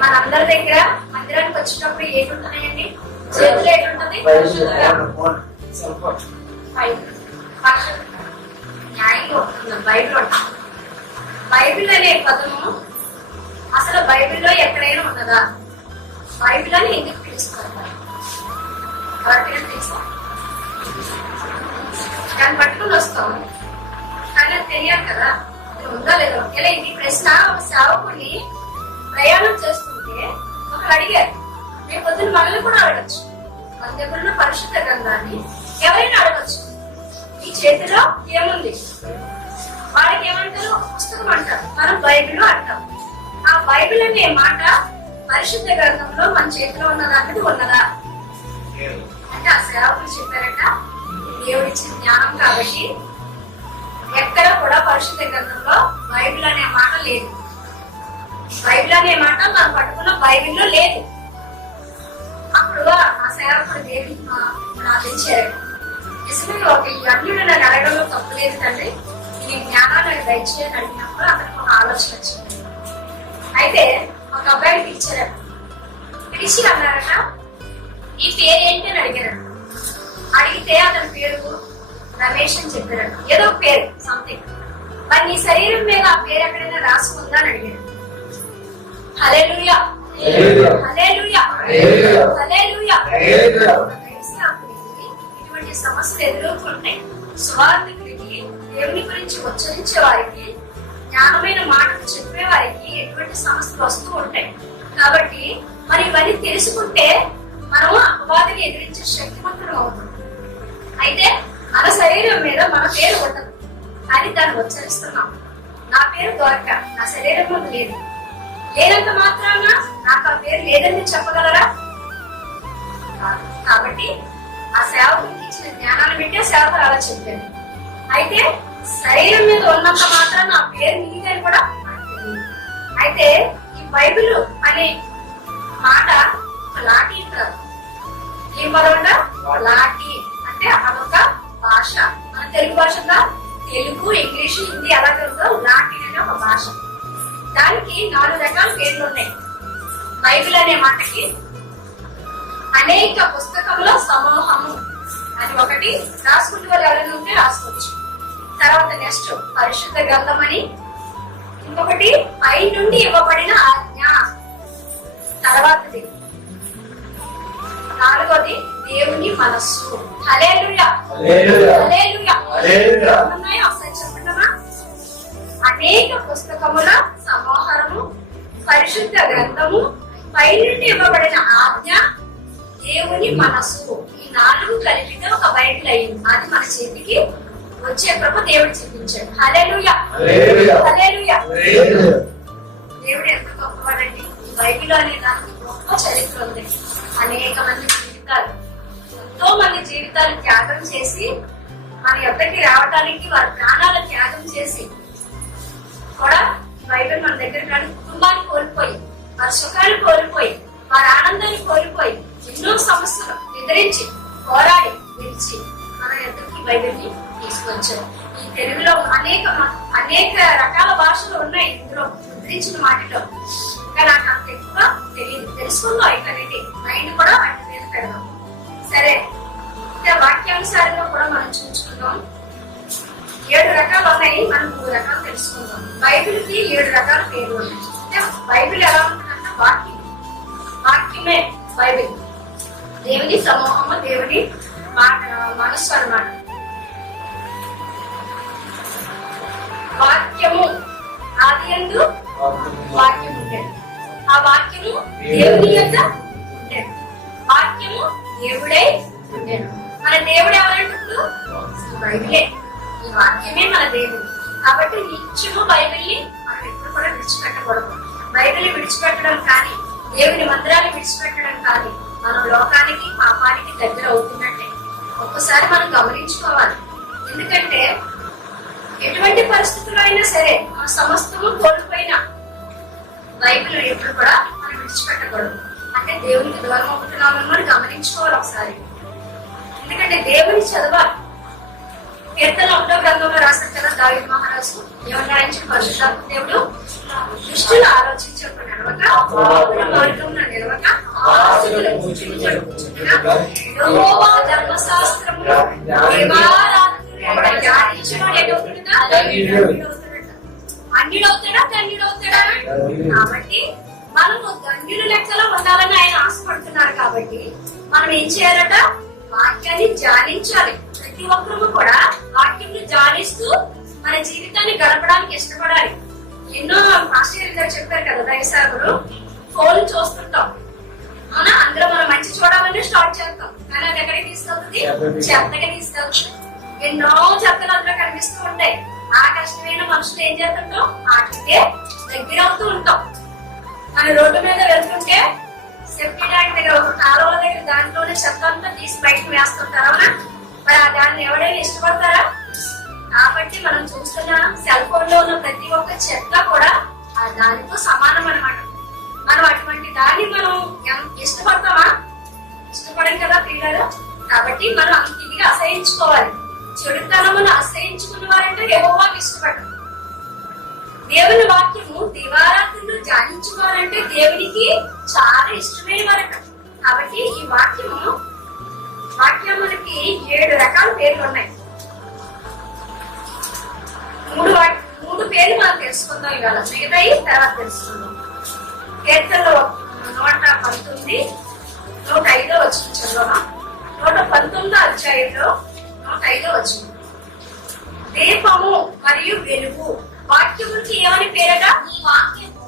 మనందరి దగ్గర మందిరానికి వచ్చినప్పుడు ఏముంటున్నాయండి? చేతిలో ఏముంటది? న్యాయంగా ఉంటుంది బైబిల్ ఉంటుంది. బైబిల్ అనే పదము అసలు బైబిల్లో ఎక్కడైనా ఉన్నదా? బైబిల్ అని ఎందుకు పిలుస్తారు? ఎవరికైనా తెలుసా? దాన్ని పట్టుకుని వస్తాం కానీ అది తెలియదు కదా, అది ఉందా లేదా. ఇలా ఈ ప్రశ్న ఒక సేవకుడిని ప్రయాణం చేస్తుంటే ఒకరు అడిగారు. మేము పొద్దున్న మనల్ని కూడా అడగచ్చు, మన దగ్గర ఉన్న పరిశుద్ధ గ్రంథాన్ని ఎవరైనా అడగచ్చు, ఈ చేతిలో ఏముంది? వాడికి ఏమంటారు? పుస్తకం అంటారు, మనం బైబిల్ అంటాం. ఆ బైబిల్ అనే మాట పరిశుద్ధ గ్రంథంలో మన చేతిలో ఉన్నదా అన్నది ఉన్నదా అంటే ఆ సేవకులు చెప్పారట, దేవుడిచ్చిన జ్ఞానం కాబట్టి ఎక్కడ కూడా పరిశుద్ధ గ్రంథంలో బైబిల్ అనే మాట లేదు. బైబిల్ అనే మాట మనం పట్టుకున్న బైబిల్లో లేదు. అప్పుడు ఆ సేవకుడు దేవుడికి ప్రార్థించారు, నిజంగా ఒక ఈ అన్యుడు నన్ను అడగడంలో తప్పు లేదు తండ్రి, ఈ జ్ఞానాన్ని దయచేయని అడిగినప్పుడు అతనికి ఒక ఆలోచన వచ్చింది. అయితే ఒక అబ్బాయిని పిలిచారట, పిలిచి అన్నారట, ఈ పేరు ఏంటి అని అడిగారట. అడిగితే అతని పేరు రమేష్ అని చెప్పారట, ఏదో పేరు సంథింగ్. మరి నీ శరీరం మీద ఆ పేరు ఎక్కడైనా రాసుకుందా అని అడిగారు. హల్లెలూయా హల్లెలూయా హల్లెలూయా. ఇటువంటి సమస్యలు ఎదురవుతుంటాయి. సువార్థకుడికి, దేవుని గురించి ఉచ్చరించే వారికి, జ్ఞానమైన మాటలు చెప్పే వారికి ఎటువంటి సమస్యలు వస్తూ ఉంటాయి. కాబట్టి మరి ఇవన్నీ తెలుసుకుంటే మనము అపవాదిని ఎదిరించే శక్తివంతులు అవుతాం. అయితే మన శరీరం మీద మన పేరు ఉండదు, కానీ దాన్ని ఉచ్చరిస్తున్నాం. నా పేరు ద్వారక, నా శరీరం మీద లేదు, లేనంత మాత్రాన నాకు ఆ పేరు లేదని చెప్పగలరా? కాబట్టి ఆ సేవకునికి ఇచ్చిన జ్ఞానాన్ని బట్టి ఆ సేవకులు అలా చెప్పారు. అయితే శరీరం మీద ఉన్నంత మాత్రాన ఆ పేరు నీదని కూడా అయితే ఈ బైబిల్ అనే మాట లాటి కాదు. ఏం పదం? లాటి అంటే అదొక భాష. మన తెలుగు భాషగా తెలుగు, ఇంగ్లీషు, హిందీ అలాగే ఉందో లాటి అనే ఒక భాష. దానికి 4 రకాల పేర్లు ఉన్నాయి. బైబిల్ అనే మాటకి అనేక పుస్తకముల సమూహము అని ఒకటి రాసుకుంటూ వాళ్ళు ఎవరైనా ఉంటే రాసుకోవచ్చు. తర్వాత నెక్స్ట్ పరిశుద్ధ గ్రంథం అని ఇంకొకటి, పై నుండి ఇవ్వబడిన ఆజ్ఞ. తర్వాతది 4వది దేవుని మనస్సు. హల్లెలూయా హల్లెలూయా హల్లెలూయా. ఒకసారి చెప్పండమ్మా. అనేక పుస్తకముల సమాహారము, పరిశుద్ధ గ్రంథము, పై నుండి ఇవ్వబడిన ఆజ్ఞ, దేవుని మనస్సు. ఈ 4 కలిపితే ఒక బైబిల్ అయింది. అది మన చేతికి వచ్చే ప్రభు దేవుడు చూపించాడు. హల్లెలూయా హల్లెలూయా. దేవుడు ఎంత గొప్పవాడండి. ఈ బైబిల్ అనే దానికి గొప్ప చరిత్ర ఉంది. అనేక మంది జీవితాలు, ఎంతో మంది జీవితాలు త్యాగం చేసి మన ఎక్కడికి రావడానికి వారి ప్రాణాలు త్యాగం చేసి కూడా బైబిల్ మన దగ్గర కానీ కుటుంబాన్ని కోల్పోయి, వారి సుఖాలు కోల్పోయి, వారి ఆనందాన్ని కోల్పోయి, ఎన్నో సమస్యలు ఎదిరించి పోరాడి గెలిచి మన ఎద్దరికి బైబిల్ని తీసుకొచ్చారు. ఈ తెలుగులో అనేక రకాల భాషలు ఉన్నాయి. ఇందులో ముద్రించిన వాటిలో ఇంకా నాకు అంత ఎక్కువ తెలియదు. తెలుసుకుందాం, ఇక్కడైతే మైండ్ కూడా వాటి మీద పెడదాం. సరే, ఇంకా వాక్యాంశాలలో కూడా మనం చూసుకుందాం. 7 రకాలు ఉన్నాయి, మనం 3 రకాలు తెలుసుకుందాం. బైబిల్ కి 7 రకాల పేర్లు ఉన్నాయి. అంటే బైబిల్ ఎలా ఉంటుందంటే వాక్యమే బైబిల్. దేవుని సమూహము, దేవుని మనస్సు అన్నమాట. వాక్యము ఆదియందు వాక్యం ఉంటాడు. ఆ వాక్యము దేవుని యొక్క ఉంటాడు. వాక్యము దేవుడై ఉంటాడు. మన దేవుడు ఎవరంటున్నాడు? బైబిలే. ఈ వాక్యమే మన దేవుడు. కాబట్టి నిత్యము బైబిల్ని మనం ఎప్పుడు కూడా విడిచిపెట్టకూడదు. బైబిల్ విడిచిపెట్టడం కానీ, దేవుని మందిరాన్ని విడిచిపెట్టడం కానీ మనం లోకానికి, పాపానికి దగ్గర అవుతున్నట్టే. ఒక్కసారి మనం గమనించుకోవాలి. ఎందుకంటే ఎటువంటి పరిస్థితుల్లో అయినా సరే మన సమస్తము కోల్పోయినా బైబిల్ ఎప్పుడు కూడా మనం విడిచిపెట్టకూడదు. అంటే దేవునికి దూరం అవుతున్నామని మనం గమనించుకోవాలి ఒకసారి. ఎందుకంటే దేవుని చదవాలి. కీర్తన 1వ గ్రంథంలో రాశారు కదా దావీదు మహారాజు, ఏమన్నారని పరిశుద్ధాత్మ దేవుడు దుష్టులు ఆలోచించకుండా నడవక పాపుల మార్గమున నిలవక ఆశలను కూర్చుండుట యెహోవా ధర్మశాస్త్రములో దివారాత్రులు ధ్యానించువాడు ఎటవుతాడట? అన్యుడవుతాడా ధన్యుడవుతాడా? కాబట్టి మనము ధన్యుల లెక్కలో ఉండాలని ఆయన ఆశపడుతున్నారు. కాబట్టి మనం ఏం చేయాలట? వాక్యాన్ని ధ్యానించాలి. ప్రతి ఒక్కరు కూడా వాక్యాన్ని ధ్యానిస్తూ మన జీవితాన్ని గడపడానికి ఇష్టపడాలి. ఎన్నో మాస్టర్ గారు చెప్పారు కదా, దయసాగురు ఫోన్ చూస్తుంటాం అవునా, అందులో మనం మంచి చూడాలని స్టార్ట్ చేస్తాం, కానీ అది ఎక్కడికి తీసుకెళ్తుంది? చెత్తగా తీసుకెళ్తుంది. ఎన్నో చెత్తలు అందులో కనిపిస్తూ ఉంటాయి. ఆ కష్టమైన మనుషులు ఏం చేస్తుంటాం? వాటికే దగ్గర అవుతూ ఉంటాం. మన రోడ్డు మీద వెళ్తుంటే సెఫ్టీ ట్యాంక్ దగ్గర ఒక కాలువ దగ్గర దాంట్లోనే చెత్త అంతా తీసి బయటకు వేస్తుంటారు అవునా. మరి ఆ దాన్ని ఎవరైనా ఇష్టపడతారా? కాబట్టి మనం చూస్తున్న సెల్ ఫోన్ లో ఉన్న ప్రతి ఒక్క చెత్త కూడా ఆ దానితో సమానం అన్నమాట. మనం అటువంటి దాన్ని మనం ఇష్టపడతామా? ఇష్టపడం కదా పిల్లలు. కాబట్టి మనం అంతిగా అసహించుకోవాలి. చెడుతనమును అసహించుకున్న వారంటే యెహోవాకు ఇష్టపడరు. దేవుని వాక్యము దివారాత్రులు ధ్యానించుకోవాలంటే దేవునికి చాలా ఇష్టమైన వారట. కాబట్టి ఈ వాక్యం మనకి 7 రకాల పేర్లు ఉన్నాయి. మూడు పేర్లు మనం తెలుసుకుందాం ఇవాళ, మిగతాయి తర్వాత తెలుసుకుందాం. కీర్తనలో 119 105 వచ్చిన చదువు. 119 అధ్యాయంలో 105 వచ్చిన దీపము మరియు వెలుగు. వాక్యముకి ఏమని పేరట? ఈ వాక్యము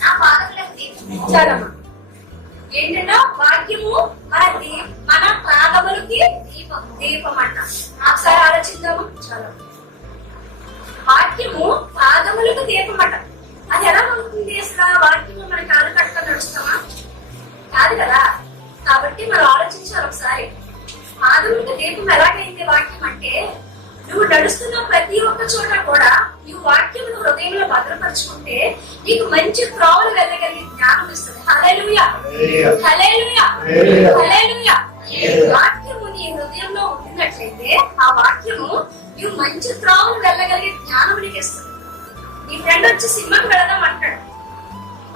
నా పాదములకు దీపం. ఏంటంటే వాక్యము మన పాదములకి దీపం అంట. ఒకసారి ఆలోచిద్దాము. చాలా వాక్యము పాదములకు దీపం అంట. అది ఎలా అవుతుంది అసలు? వాక్యము మన కాలు కట్టుకొని నడుస్తామా? కాదు కదా. కాబట్టి మనం ఆలోచించాలి ఒకసారి. పాదములకు దీపం ఎలాగైంది వాక్యం అంటే, నువ్వు నడుస్తున్న ప్రతి ఒక్క చోట కూడా నువ్వు వాక్యం హృదయంలో భద్రపరుచుకుంటే నీకు మంచి త్రోవలు వెళ్ళగలిగే జ్ఞానం ఇస్తుంది. హల్లెలూయా, హల్లెలూయా, హల్లెలూయా. వాక్యము నీ హృదయంలో ఉండినట్లయితే ఆ వాక్యము నువ్వు మంచి త్రోవలు వెళ్ళగలిగే జ్ఞానం నీకు ఇస్తుంది. నీ ఫ్రెండ్ వచ్చి సినిమాకి వెళదాం అంటాడు.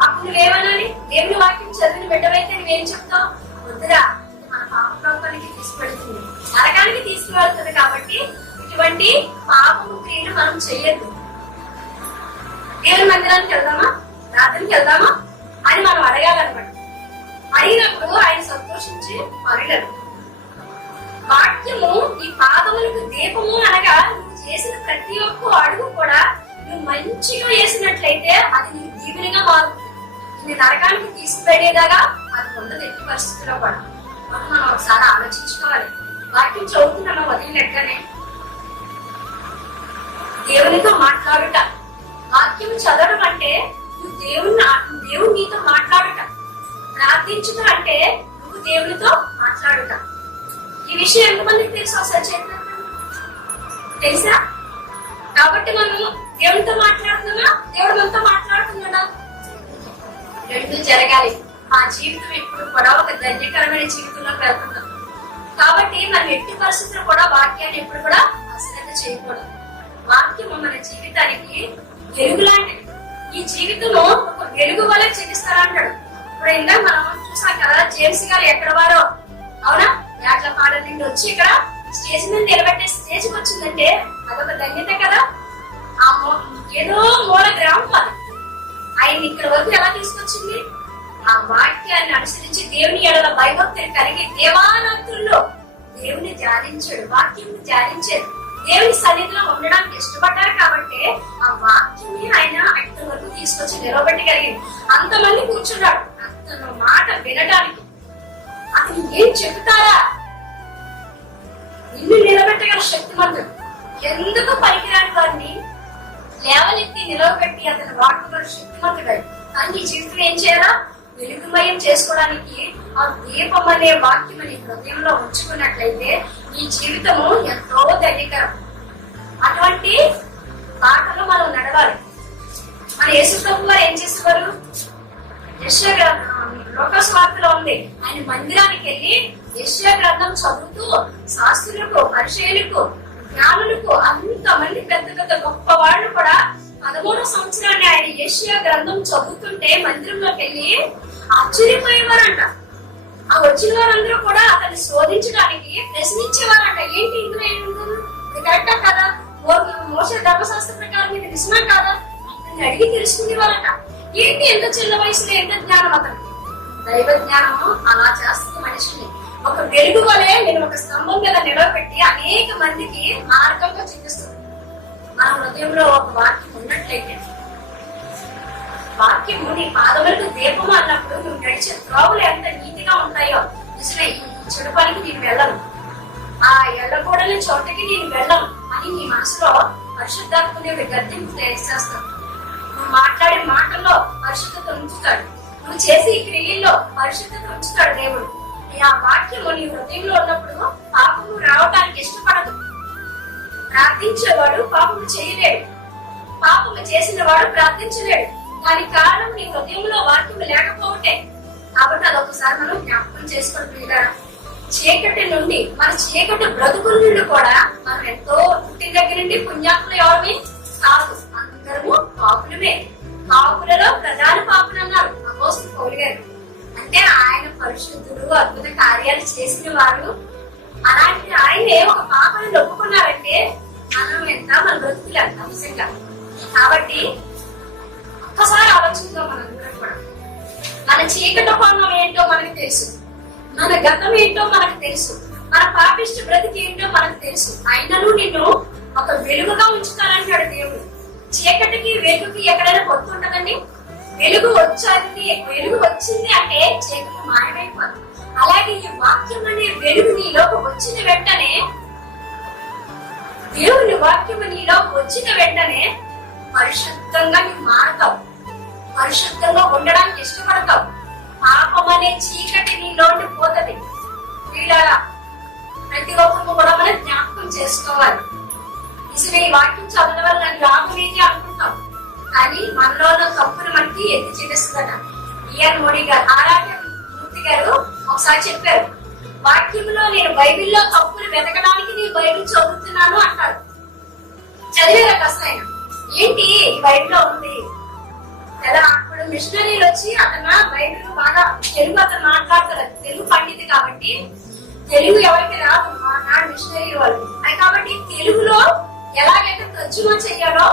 అప్పుడు నువ్వేమనాలి? దేవుని వాక్యం చదివిన బిడ్డవైతే నువ్వేం చెప్తావు? వద్దురా, మన పాపలోకానికి తీసుకెళ్తుంది, నరకానికి తీసుకువెళ్తుంది. కాబట్టి ఇటువంటి పాపము క్రియలు మనం చెయ్యొద్దు. దేవుని మందిరానికి వెళ్దామా, ప్రార్థనకి వెళ్దామా అని మనం అడగాలన్నమాట. అడిగినప్పుడు ఆయన సంతోషించి అడగడు. వాక్యము ఈ పాదములకు దీపము అనగా నువ్వు చేసిన ప్రతి ఒక్క అడుగు కూడా నువ్వు మంచిగా వేసినట్లయితే అది నీకు దీవెనగా మారుతుంది. నీ నరకానికి తీసుకువెళ్ళేదాగా అది ఉండదు ఎట్టి పరిస్థితుల్లో కూడా. మనం ఒకసారి ఆలోచించుకోవాలి. వాక్యం చదువుతున్నాను వదిలినట్టుగానే దేవునితో మాట్లాడుట. వాక్యం చదవడం అంటే నువ్వు దేవుడు నీతో మాట్లాడుట. ప్రార్థించుట అంటే నువ్వు దేవునితో మాట్లాడుట. ఈ విషయం ఎంతమందికి తెలుసు? ఒకసారి తెలుసా? కాబట్టి మనం దేవునితో మాట్లాడుతున్నా, దేవుడు మనతో మాట్లాడుతున్నాడా? రెండు జరగాలి. ఆ జీవితం ఎప్పుడు కూడా ఒక ధన్యకరమైన జీవితంలోకి వెళ్తున్నాం. కాబట్టి మనం ఎట్టి పరిస్థితుల్లో కూడా వాక్యాన్ని ఎప్పుడు కూడా అశ్రద్ధ చేయకూడదు. వాక్యం మన జీవితానికి వెలుగు లాంటిది. ఈ జీవితంలో ఒక వెలుగు వల్ల జీవిస్తారంటాడు. ఇప్పుడు ఇందాక మనం చూసాం కదా, జేమ్స్ గారు ఎక్కడ వారో అవునా, యాట్ల పాడ నుండి వచ్చి ఇక్కడ స్టేజ్ మీద నిలబెట్టే స్టేజ్కి వచ్చిందంటే అదొక ధన్యత కదా. ఆ ఏదో మూల గ్రామం అది ఆయన ఇక్కడ వరకు ఎలా తీసుకొచ్చింది? ఆ వాక్యాన్ని అనుసరించి దేవుని ఎడల భయభక్తిని కలిగి దేవాలయంలో దేవుని ధ్యానించాడు, వాక్యం ధ్యానించాడు. దేవుని సన్నిధిలో ఉండడానికి ఇష్టపడ్డారు కాబట్టి ఆ వాక్యాన్ని ఆయన అక్కడి వరకు తీసుకొచ్చి నిలబెట్టగలిగింది. అంతమంది కూర్చున్నాడు అతను మాట వినడానికి. అతను ఏం చెప్తారా? నిన్ను నిలబెట్టగల శక్తిమంతుడు. ఎందుకు పనికిరాని వారిని లేవనెత్తి నిలవబెట్టి అతను వాడుకోగల శక్తిమంతుడు. కానీ ఈ జీవితం ఏం చేయాలా? వెలుగుమయం చేసుకోవడానికి ఆ దీపం అనే వాక్యం నీ హృదయంలో ఉంచుకున్నట్లయితే నీ జీవితము ఎంతో ధన్యకరం. అటువంటి బాటలో మనం నడవాలి. మన యేసు ప్రభు వారు ఏం చేసేవారు? యెషయా లోకాసు వార్తలో ఉంది, ఆయన మందిరానికి వెళ్ళి యెషయా గ్రంథం చదువుతూ శాస్త్రులకు, పరిచయులకు, జ్ఞానులకు, అంతమంది పెద్ద పెద్ద గొప్ప వాళ్ళు కూడా 13వ సంవత్సరాన్ని ఆయన యెషయా గ్రంథం చదువుతుంటే మందిరంలోకి వెళ్ళి ఆశ్చర్యపోయేవారంట. ఆ వచ్చిన వారందరూ కూడా అతన్ని శోధించడానికి ప్రశ్నించేవారంట. ఏంటి ఇందులో ఏముంది, ఇది కరెక్టా కదా, మోసే ధర్మశాస్త్ర ప్రకారం ఇది నిజమా కాదా అని అడిగి తెలుసుకునేవారంట. ఏంటి ఎంత చిన్న వయసులో ఎంత జ్ఞానం అతనికి. దైవ జ్ఞానము అలా చేస్తుంది మనిషిని. ఒక వెలుగు వలె నేను ఒక స్తంభం మీద నిలవబెట్టి అనేక మందికి మార్గంగా చూపిస్తుంది. మన హృదయంలో ఒక వాక్యం ఉన్నట్లయితే, వాక్యము నీ పాదములకు దీపము అన్నప్పుడు నువ్వు నడిచే త్రోవలు ఎంత నీతిగా ఉంటాయో. నిజమే, ఈ చెడు పనికి నేను వెళ్ళను, ఆ ఎల్లకూడని చోటకి నేను వెళ్ళను అని నీ మనసులో పరిశుద్ధాత్మని గద్దెంపు చేస్తావు. నువ్వు మాట్లాడే మాటల్లో పరిశుద్ధత ఉంచుతాడు, నువ్వు చేసే క్రియల్లో పరిశుద్ధత ఉంచుతాడు దేవుడు. ఆ వాక్యము నీ హృదయంలో ఉన్నప్పుడు పాపము రావడానికి ఇష్టపడదు. ప్రార్థించేవాడు పాపము చేయలేడు, పాపము చేసిన వాడు ప్రార్థించలేడు. దానికి కారణం నీ హృదయంలో వాక్యము లేకపోవటే. కాబట్టి అదొకసారి మనం జ్ఞాపకం చేసుకోవడం. చీకటి నుండి, మన చీకటి బ్రతుకుల నుండి కూడా మనం ఎంతో పుట్టిన దగ్గర నుండి పుణ్యాత్ములు ఎవరిని కాదు, అందరము పాపులమే. పాపులలో ప్రధాన పాపులు అన్నారు అపోస్తలుడు పౌలు గారు. అంటే ఆయన పరిశుద్ధుడు, అద్భుత కార్యాలు చేసిన వారు. అలాంటి ఆయనే ఒక పాపని ఒప్పుకున్నారంటే మనం ఎంత, మన బ్రతుకులు ఎంత అంశంగా. కాబట్టి ఒక్కసారి ఆలోచించాం మనందరం కూడా. మన చీకటి కోణం ఏంటో మనకు తెలుసు, మన గతం ఏంటో మనకు తెలుసు, మన పాపిష్టి బ్రతికి ఏంటో మనకు తెలుసు. అయినను నిన్ను ఒక వెలుగుగా ఉంచుతానంటాడు దేవుడు. చీకటికి వెలుగుకి ఎక్కడైనా పొత్తు ఉంటదండి? వెలుగు వచ్చింది అంటే చీకటి మాయమైపోదు. అలాగే ఈ వాక్యం అనే వెలుగు నీలోకి వచ్చిన వెంటనే, దేవుని వాక్యం నీలోకి వచ్చిన వెంటనే పరిశుద్ధంగా నువ్వు మారుతావు, పరిశుద్ధంగా ఉండడానికి ఇష్టపడతావు. పాపం అనే చీకటి నీలోకి పోతుంది. వీళ్ళ ప్రతి ఒక్కరు కూడా మనం జ్ఞాపకం చేసుకోవాలి. నిజమే, ఈ వాక్యం చదవడం వల్ల నాకు లాభం ఏంటి అనుకుంటాం, కానీ మనలో ఉన్న తప్పును మనకి ఎత్తి చూపిస్తుందట. ఈఎన్ మోడీ గారు, ఆరాధ్య మూర్తి గారు ఒకసారి చెప్పారు, వాక్యంలో నేను బైబిల్లో తప్పులు వెతకడానికి నేను బైబిల్ చదువుతున్నాను అంటారు. చదివారా కాస్త ఆయన? ఏంటి ఈ బైబిల్లో ఉంది ఎలా? అప్పుడు మిషనరీలు వచ్చి అతను బైబిల్ బాగా తెలుగు అతను మాట్లాడతారు, తెలుగు పండితి కాబట్టి తెలుగు ఎవరికి రాదు నాడు మిషనరీ వాళ్ళు. కాబట్టి తెలుగులో ఎలాగైతే తర్జుమా చెయ్యాలో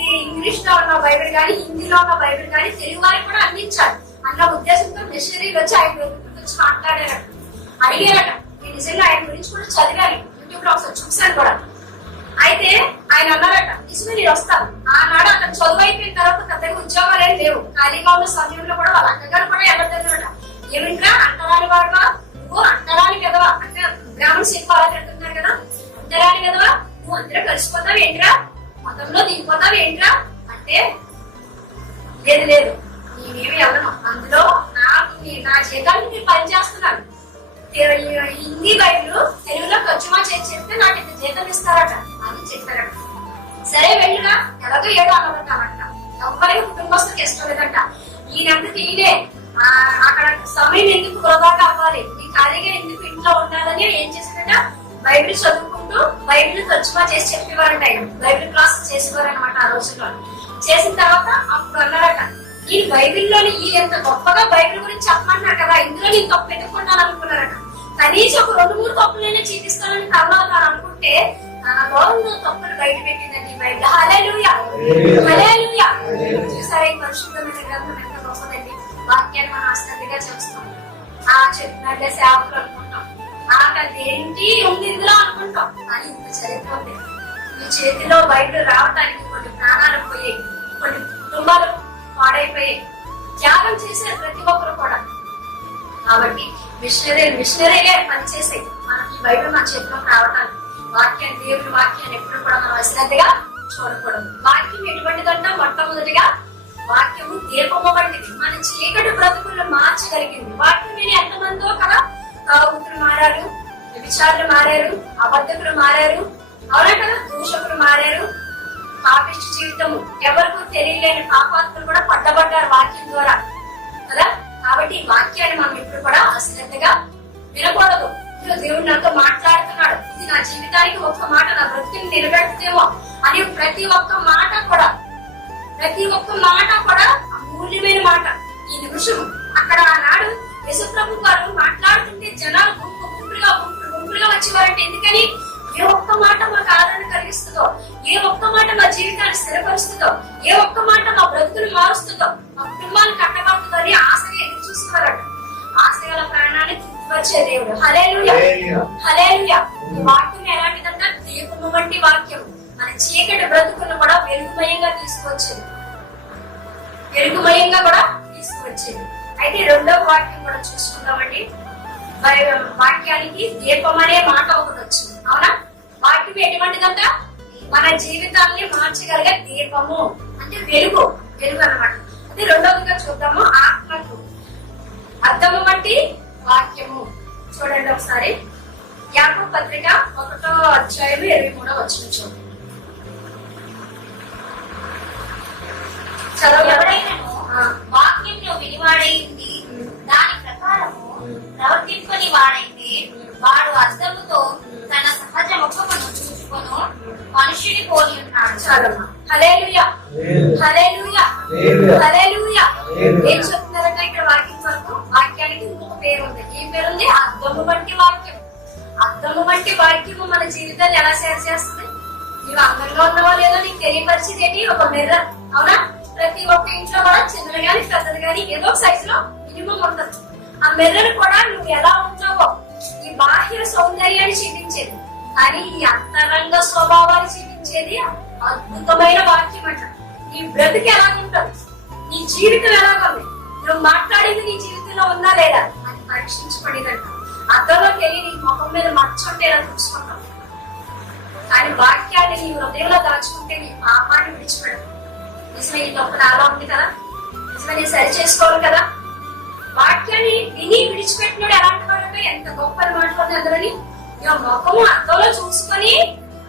ఈ ఇంగ్లీష్ లో ఉన్న బైబిల్ కానీ హిందీలో ఉన్న బైబిల్ కానీ తెలుగు వారికి కూడా అందించాలి అన్న ఉద్దేశంతో మిషనరీలు వచ్చి ఆయన గురించి మాట్లాడారట, అడిగారట. నేను నిజంగా ఆయన గురించి కూడా చదివాను, యూట్యూబ్ లో ఒకసారి చూసాను కూడా. అయితే ఆయన అన్నారట, నిజమే నేను వస్తాను. ఆనాడు అతను చదువు అయిపోయిన తర్వాత పెద్దగా ఉద్యోగాలు ఏం లేవు. ఖాళీగా ఉన్న సమయంలో కూడా వాళ్ళ అక్కగారు కూడా ఎవరిదన్నమాట, ఏమింటా అంటరాని వాడుగా, నువ్వు అంటరాని కదవా అంటే గ్రామం శిల్ప అలా తింటున్నారు కదా, అంటరాని కదవా, నువ్వు అందరూ కలిసిపోతావు ఏంట్రా, మతంలో దిగిపోతావు ఏంట్రా అంటే, లేదు లేదు నేనేమి వెళ్ళను, అందులో నా జీతానికి నేను పనిచేస్తున్నాను. హిందీ బైబిల్ తెలుగులో తర్జుమా చేసి చెప్తే నాకు ఇంత జీతం ఇస్తారట అని చెప్పారట. సరే వెళ్ళుగా, ఎలాగో ఏదో అన్నదంట. ఎవరికి కుటుంబస్తులకు ఇష్టం లేదంట. ఈయనంతటి ఈయనే అక్కడ సమయం ఎందుకు వృధాగా అవ్వాలి, నీ ఖాళీగా ఎందుకు ఇంట్లో ఉండాలని ఏం చేశారట, బైబిల్ చదువుకుంటూ బైబిల్ తర్జుమా చేసి చెప్పేవారంట. ఆయన బైబిల్ క్లాస్ చేసేవారు అనమాట ఆ రోజుల్లో. చేసిన తర్వాత అప్పుడు అన్నారట, ఈ బైబిల్లోని ఈ ఎంత గొప్పగా బైబిల్ గురించి చెప్పమంటున్నారు కదా, ఇందులో నేను తప్పు ఎదుర్కొన్నాను అనుకున్నారట. కనీసం ఒక 2-3 తప్పులైనా చూపిస్తానని తర్వాత అనుకుంటే తనలో తప్పులు బయట పెట్టిందండి బైబిల్. హల్లెలూయా, హల్లెలూయా. చూసారా ఈ పరిశుద్ధమైన గ్రంథం ఎంత గొప్పదండి. వాక్యాన్ని మనం అశ్రద్ధగా చూస్తాం, చెప్పినట్లే సేవకులు అనుకుంటాం, అదేంటి ఉంది ఇందులో అనుకుంటాం. కానీ ఇంత చరిత్ర ఉంది. మీ చేతిలో బైబిల్ రావడానికి కొన్ని ప్రాణాలు పోయాయి, కొన్ని కుటుంబాలు పాడైపోయాయి, త్యాగం చేసే ప్రతి ఒక్కరు కూడా. కాబట్టి మిషనరీలే పనిచేసాయి మనకి ఈ బైబిల్ మన చేతిలోకి రావటానికి. వాక్యాన్ని, దేవుని వాక్యాన్ని ఎప్పుడు కూడా మనం అశ్రద్ధగా చూడకూడదు. వాక్యం ఎటువంటిదంటే, మొట్టమొదటిగా వాక్యము దీపము వంటిది, మన చీకటి బ్రతుకులను మార్చగలిగింది. వాక్యం విని ఎంతమందో కదా తాగుతులు మారారు, వ్యభిచారులు మారారు, అబద్ధకులు మారారు, అవునా కదా, దూషకులు మారారు, పాపిష్టి జీవితము ఎవరికూ తెలియలేని పాపాత్ములు కూడా పట్టబడ్డారు వాక్యం ద్వారా కదా. కాబట్టి ఈ వాక్యాన్ని మనం ఇప్పుడు కూడా అశ్రద్ధగా వినకూడదు. దేవుడు నాతో మాట్లాడుతున్నాడు, ఇది నా జీవితానికి ఒక్క మాట నా బ్రతికిని నిలబెడుతుందేమో అని ప్రతి ఒక్క మాట కూడా ప్రతి ఒక్క మాట కూడా అమూల్యమైన మాట. ఈ నిమిషం అక్కడ ఆనాడు యేసుప్రభు గారు మాట్లాడుతుంటే జనాలు గుంపులుగా వచ్చేవారంటే ఎందుకని? ఏ ఒక్క మాట మాకు ఆదరణ కలిగిస్తుందో, ఏ ఒక్క మాట మా జీవితాన్ని స్థిరపరుస్తుందో, ఏ ఒక్క మాట మా బ్రతుకులు మారుస్తుందో, మా కుటుంబాన్ని కట్టబడుతుందో అని ఆశగా ఎదురు చూస్తున్నారట. ఆశగల ప్రాణాన్ని వచ్చే దేవుడు. హల్లెలూయా, హల్లెలూయా. ఈ వాక్యం ఎలాంటిదంటే దీపము వంటి వాక్యం. మన చీకటి బ్రతుకులను కూడా వెలుగుమయంగా తీసుకొచ్చేది, వెలుగుమయంగా కూడా తీసుకొచ్చేది. అయితే రెండవ వాక్యం కూడా చూసుకుందామండి. వాక్యానికి దీపం అనే మాట ఒకటి వచ్చింది, అవునా? వాక్యం ఎటువంటిదంట? మన జీవితాన్ని మార్చగలిగే దీపము, అంటే వెలుగు, వెలుగు అన్నమాట. అది రెండవదిగా చూద్దాము, ఆత్మకు అర్థము వంటి వాక్యము. చూడండి ఒకసారి యాకోబు పత్రిక 1:23 చూడండి. ఎవరైనాను వాక్యంలో వినివాడైంది దాని ప్రకారము ప్రవర్తింపని వాడైతే వాడు అద్దముతో తన సహజ ముఖమును చూసుకొను మనుషుని పోలి ఉన్నాడు. చాలమ్మా. హల్లెలూయా, హల్లెలూయా, హల్లెలూయా. ఏం చెప్తున్నారంటే ఇక్కడ వాక్యం వరకు వాక్యానికి ఇంకొక పేరు ఉంది. ఏం పేరుంది? అద్దము వంటి వాక్యం. అద్దము వంటి వాక్యము మన జీవితాన్ని ఎలా షేర్ చేస్తుంది? నీవు అందంగా ఉన్నావా లేదో నీకు తెలియపరిచేది ఏంటి? ఒక మిర్రర్, అవునా? ప్రతి ఒక్క ఇంట్లో కూడా చిన్నది గాని పెద్దది గాని ఏదో ఒక సైజు లో మినిమం ఉంటుంది. ఆ మిర్రర్ కూడా నువ్వు ఎలా ఉంటావో ఈ బాహ్య సౌందర్యాన్ని చూపించేది, కానీ ఈ అంతరంగ స్వభావాన్ని చూపించేది అద్భుతమైన వాక్యం అంట. నీ బ్రతుకు ఎలాగుంటుంది, నీ జీవితం ఎలాగుంది, నువ్వు మాట్లాడేది నీ జీవితంలో ఉందా లేదా అని పరీక్షించబడేదంట. అద్దంలోకి వెళ్ళి నీ ముఖం మీద మచ్చ ఉంటే ఎలా చూసుకుంటావు, కానీ వాక్యాన్ని నీ హృదయంలో దాచుకుంటే నీ పాపాన్ని విడిచిపెడతావు. నిజమే, ఈ తప్పు నాలో ఉంది కదా, నిజమే నేను సరి చేసుకోవాలి కదా. వాక్యాన్ని విని విడిచిపెట్టినాడు ఎలాంటి వాడు? ఎంత గొప్ప మాట్లాడుతుంది అందులోని. ముఖము అద్దంలో చూసుకొని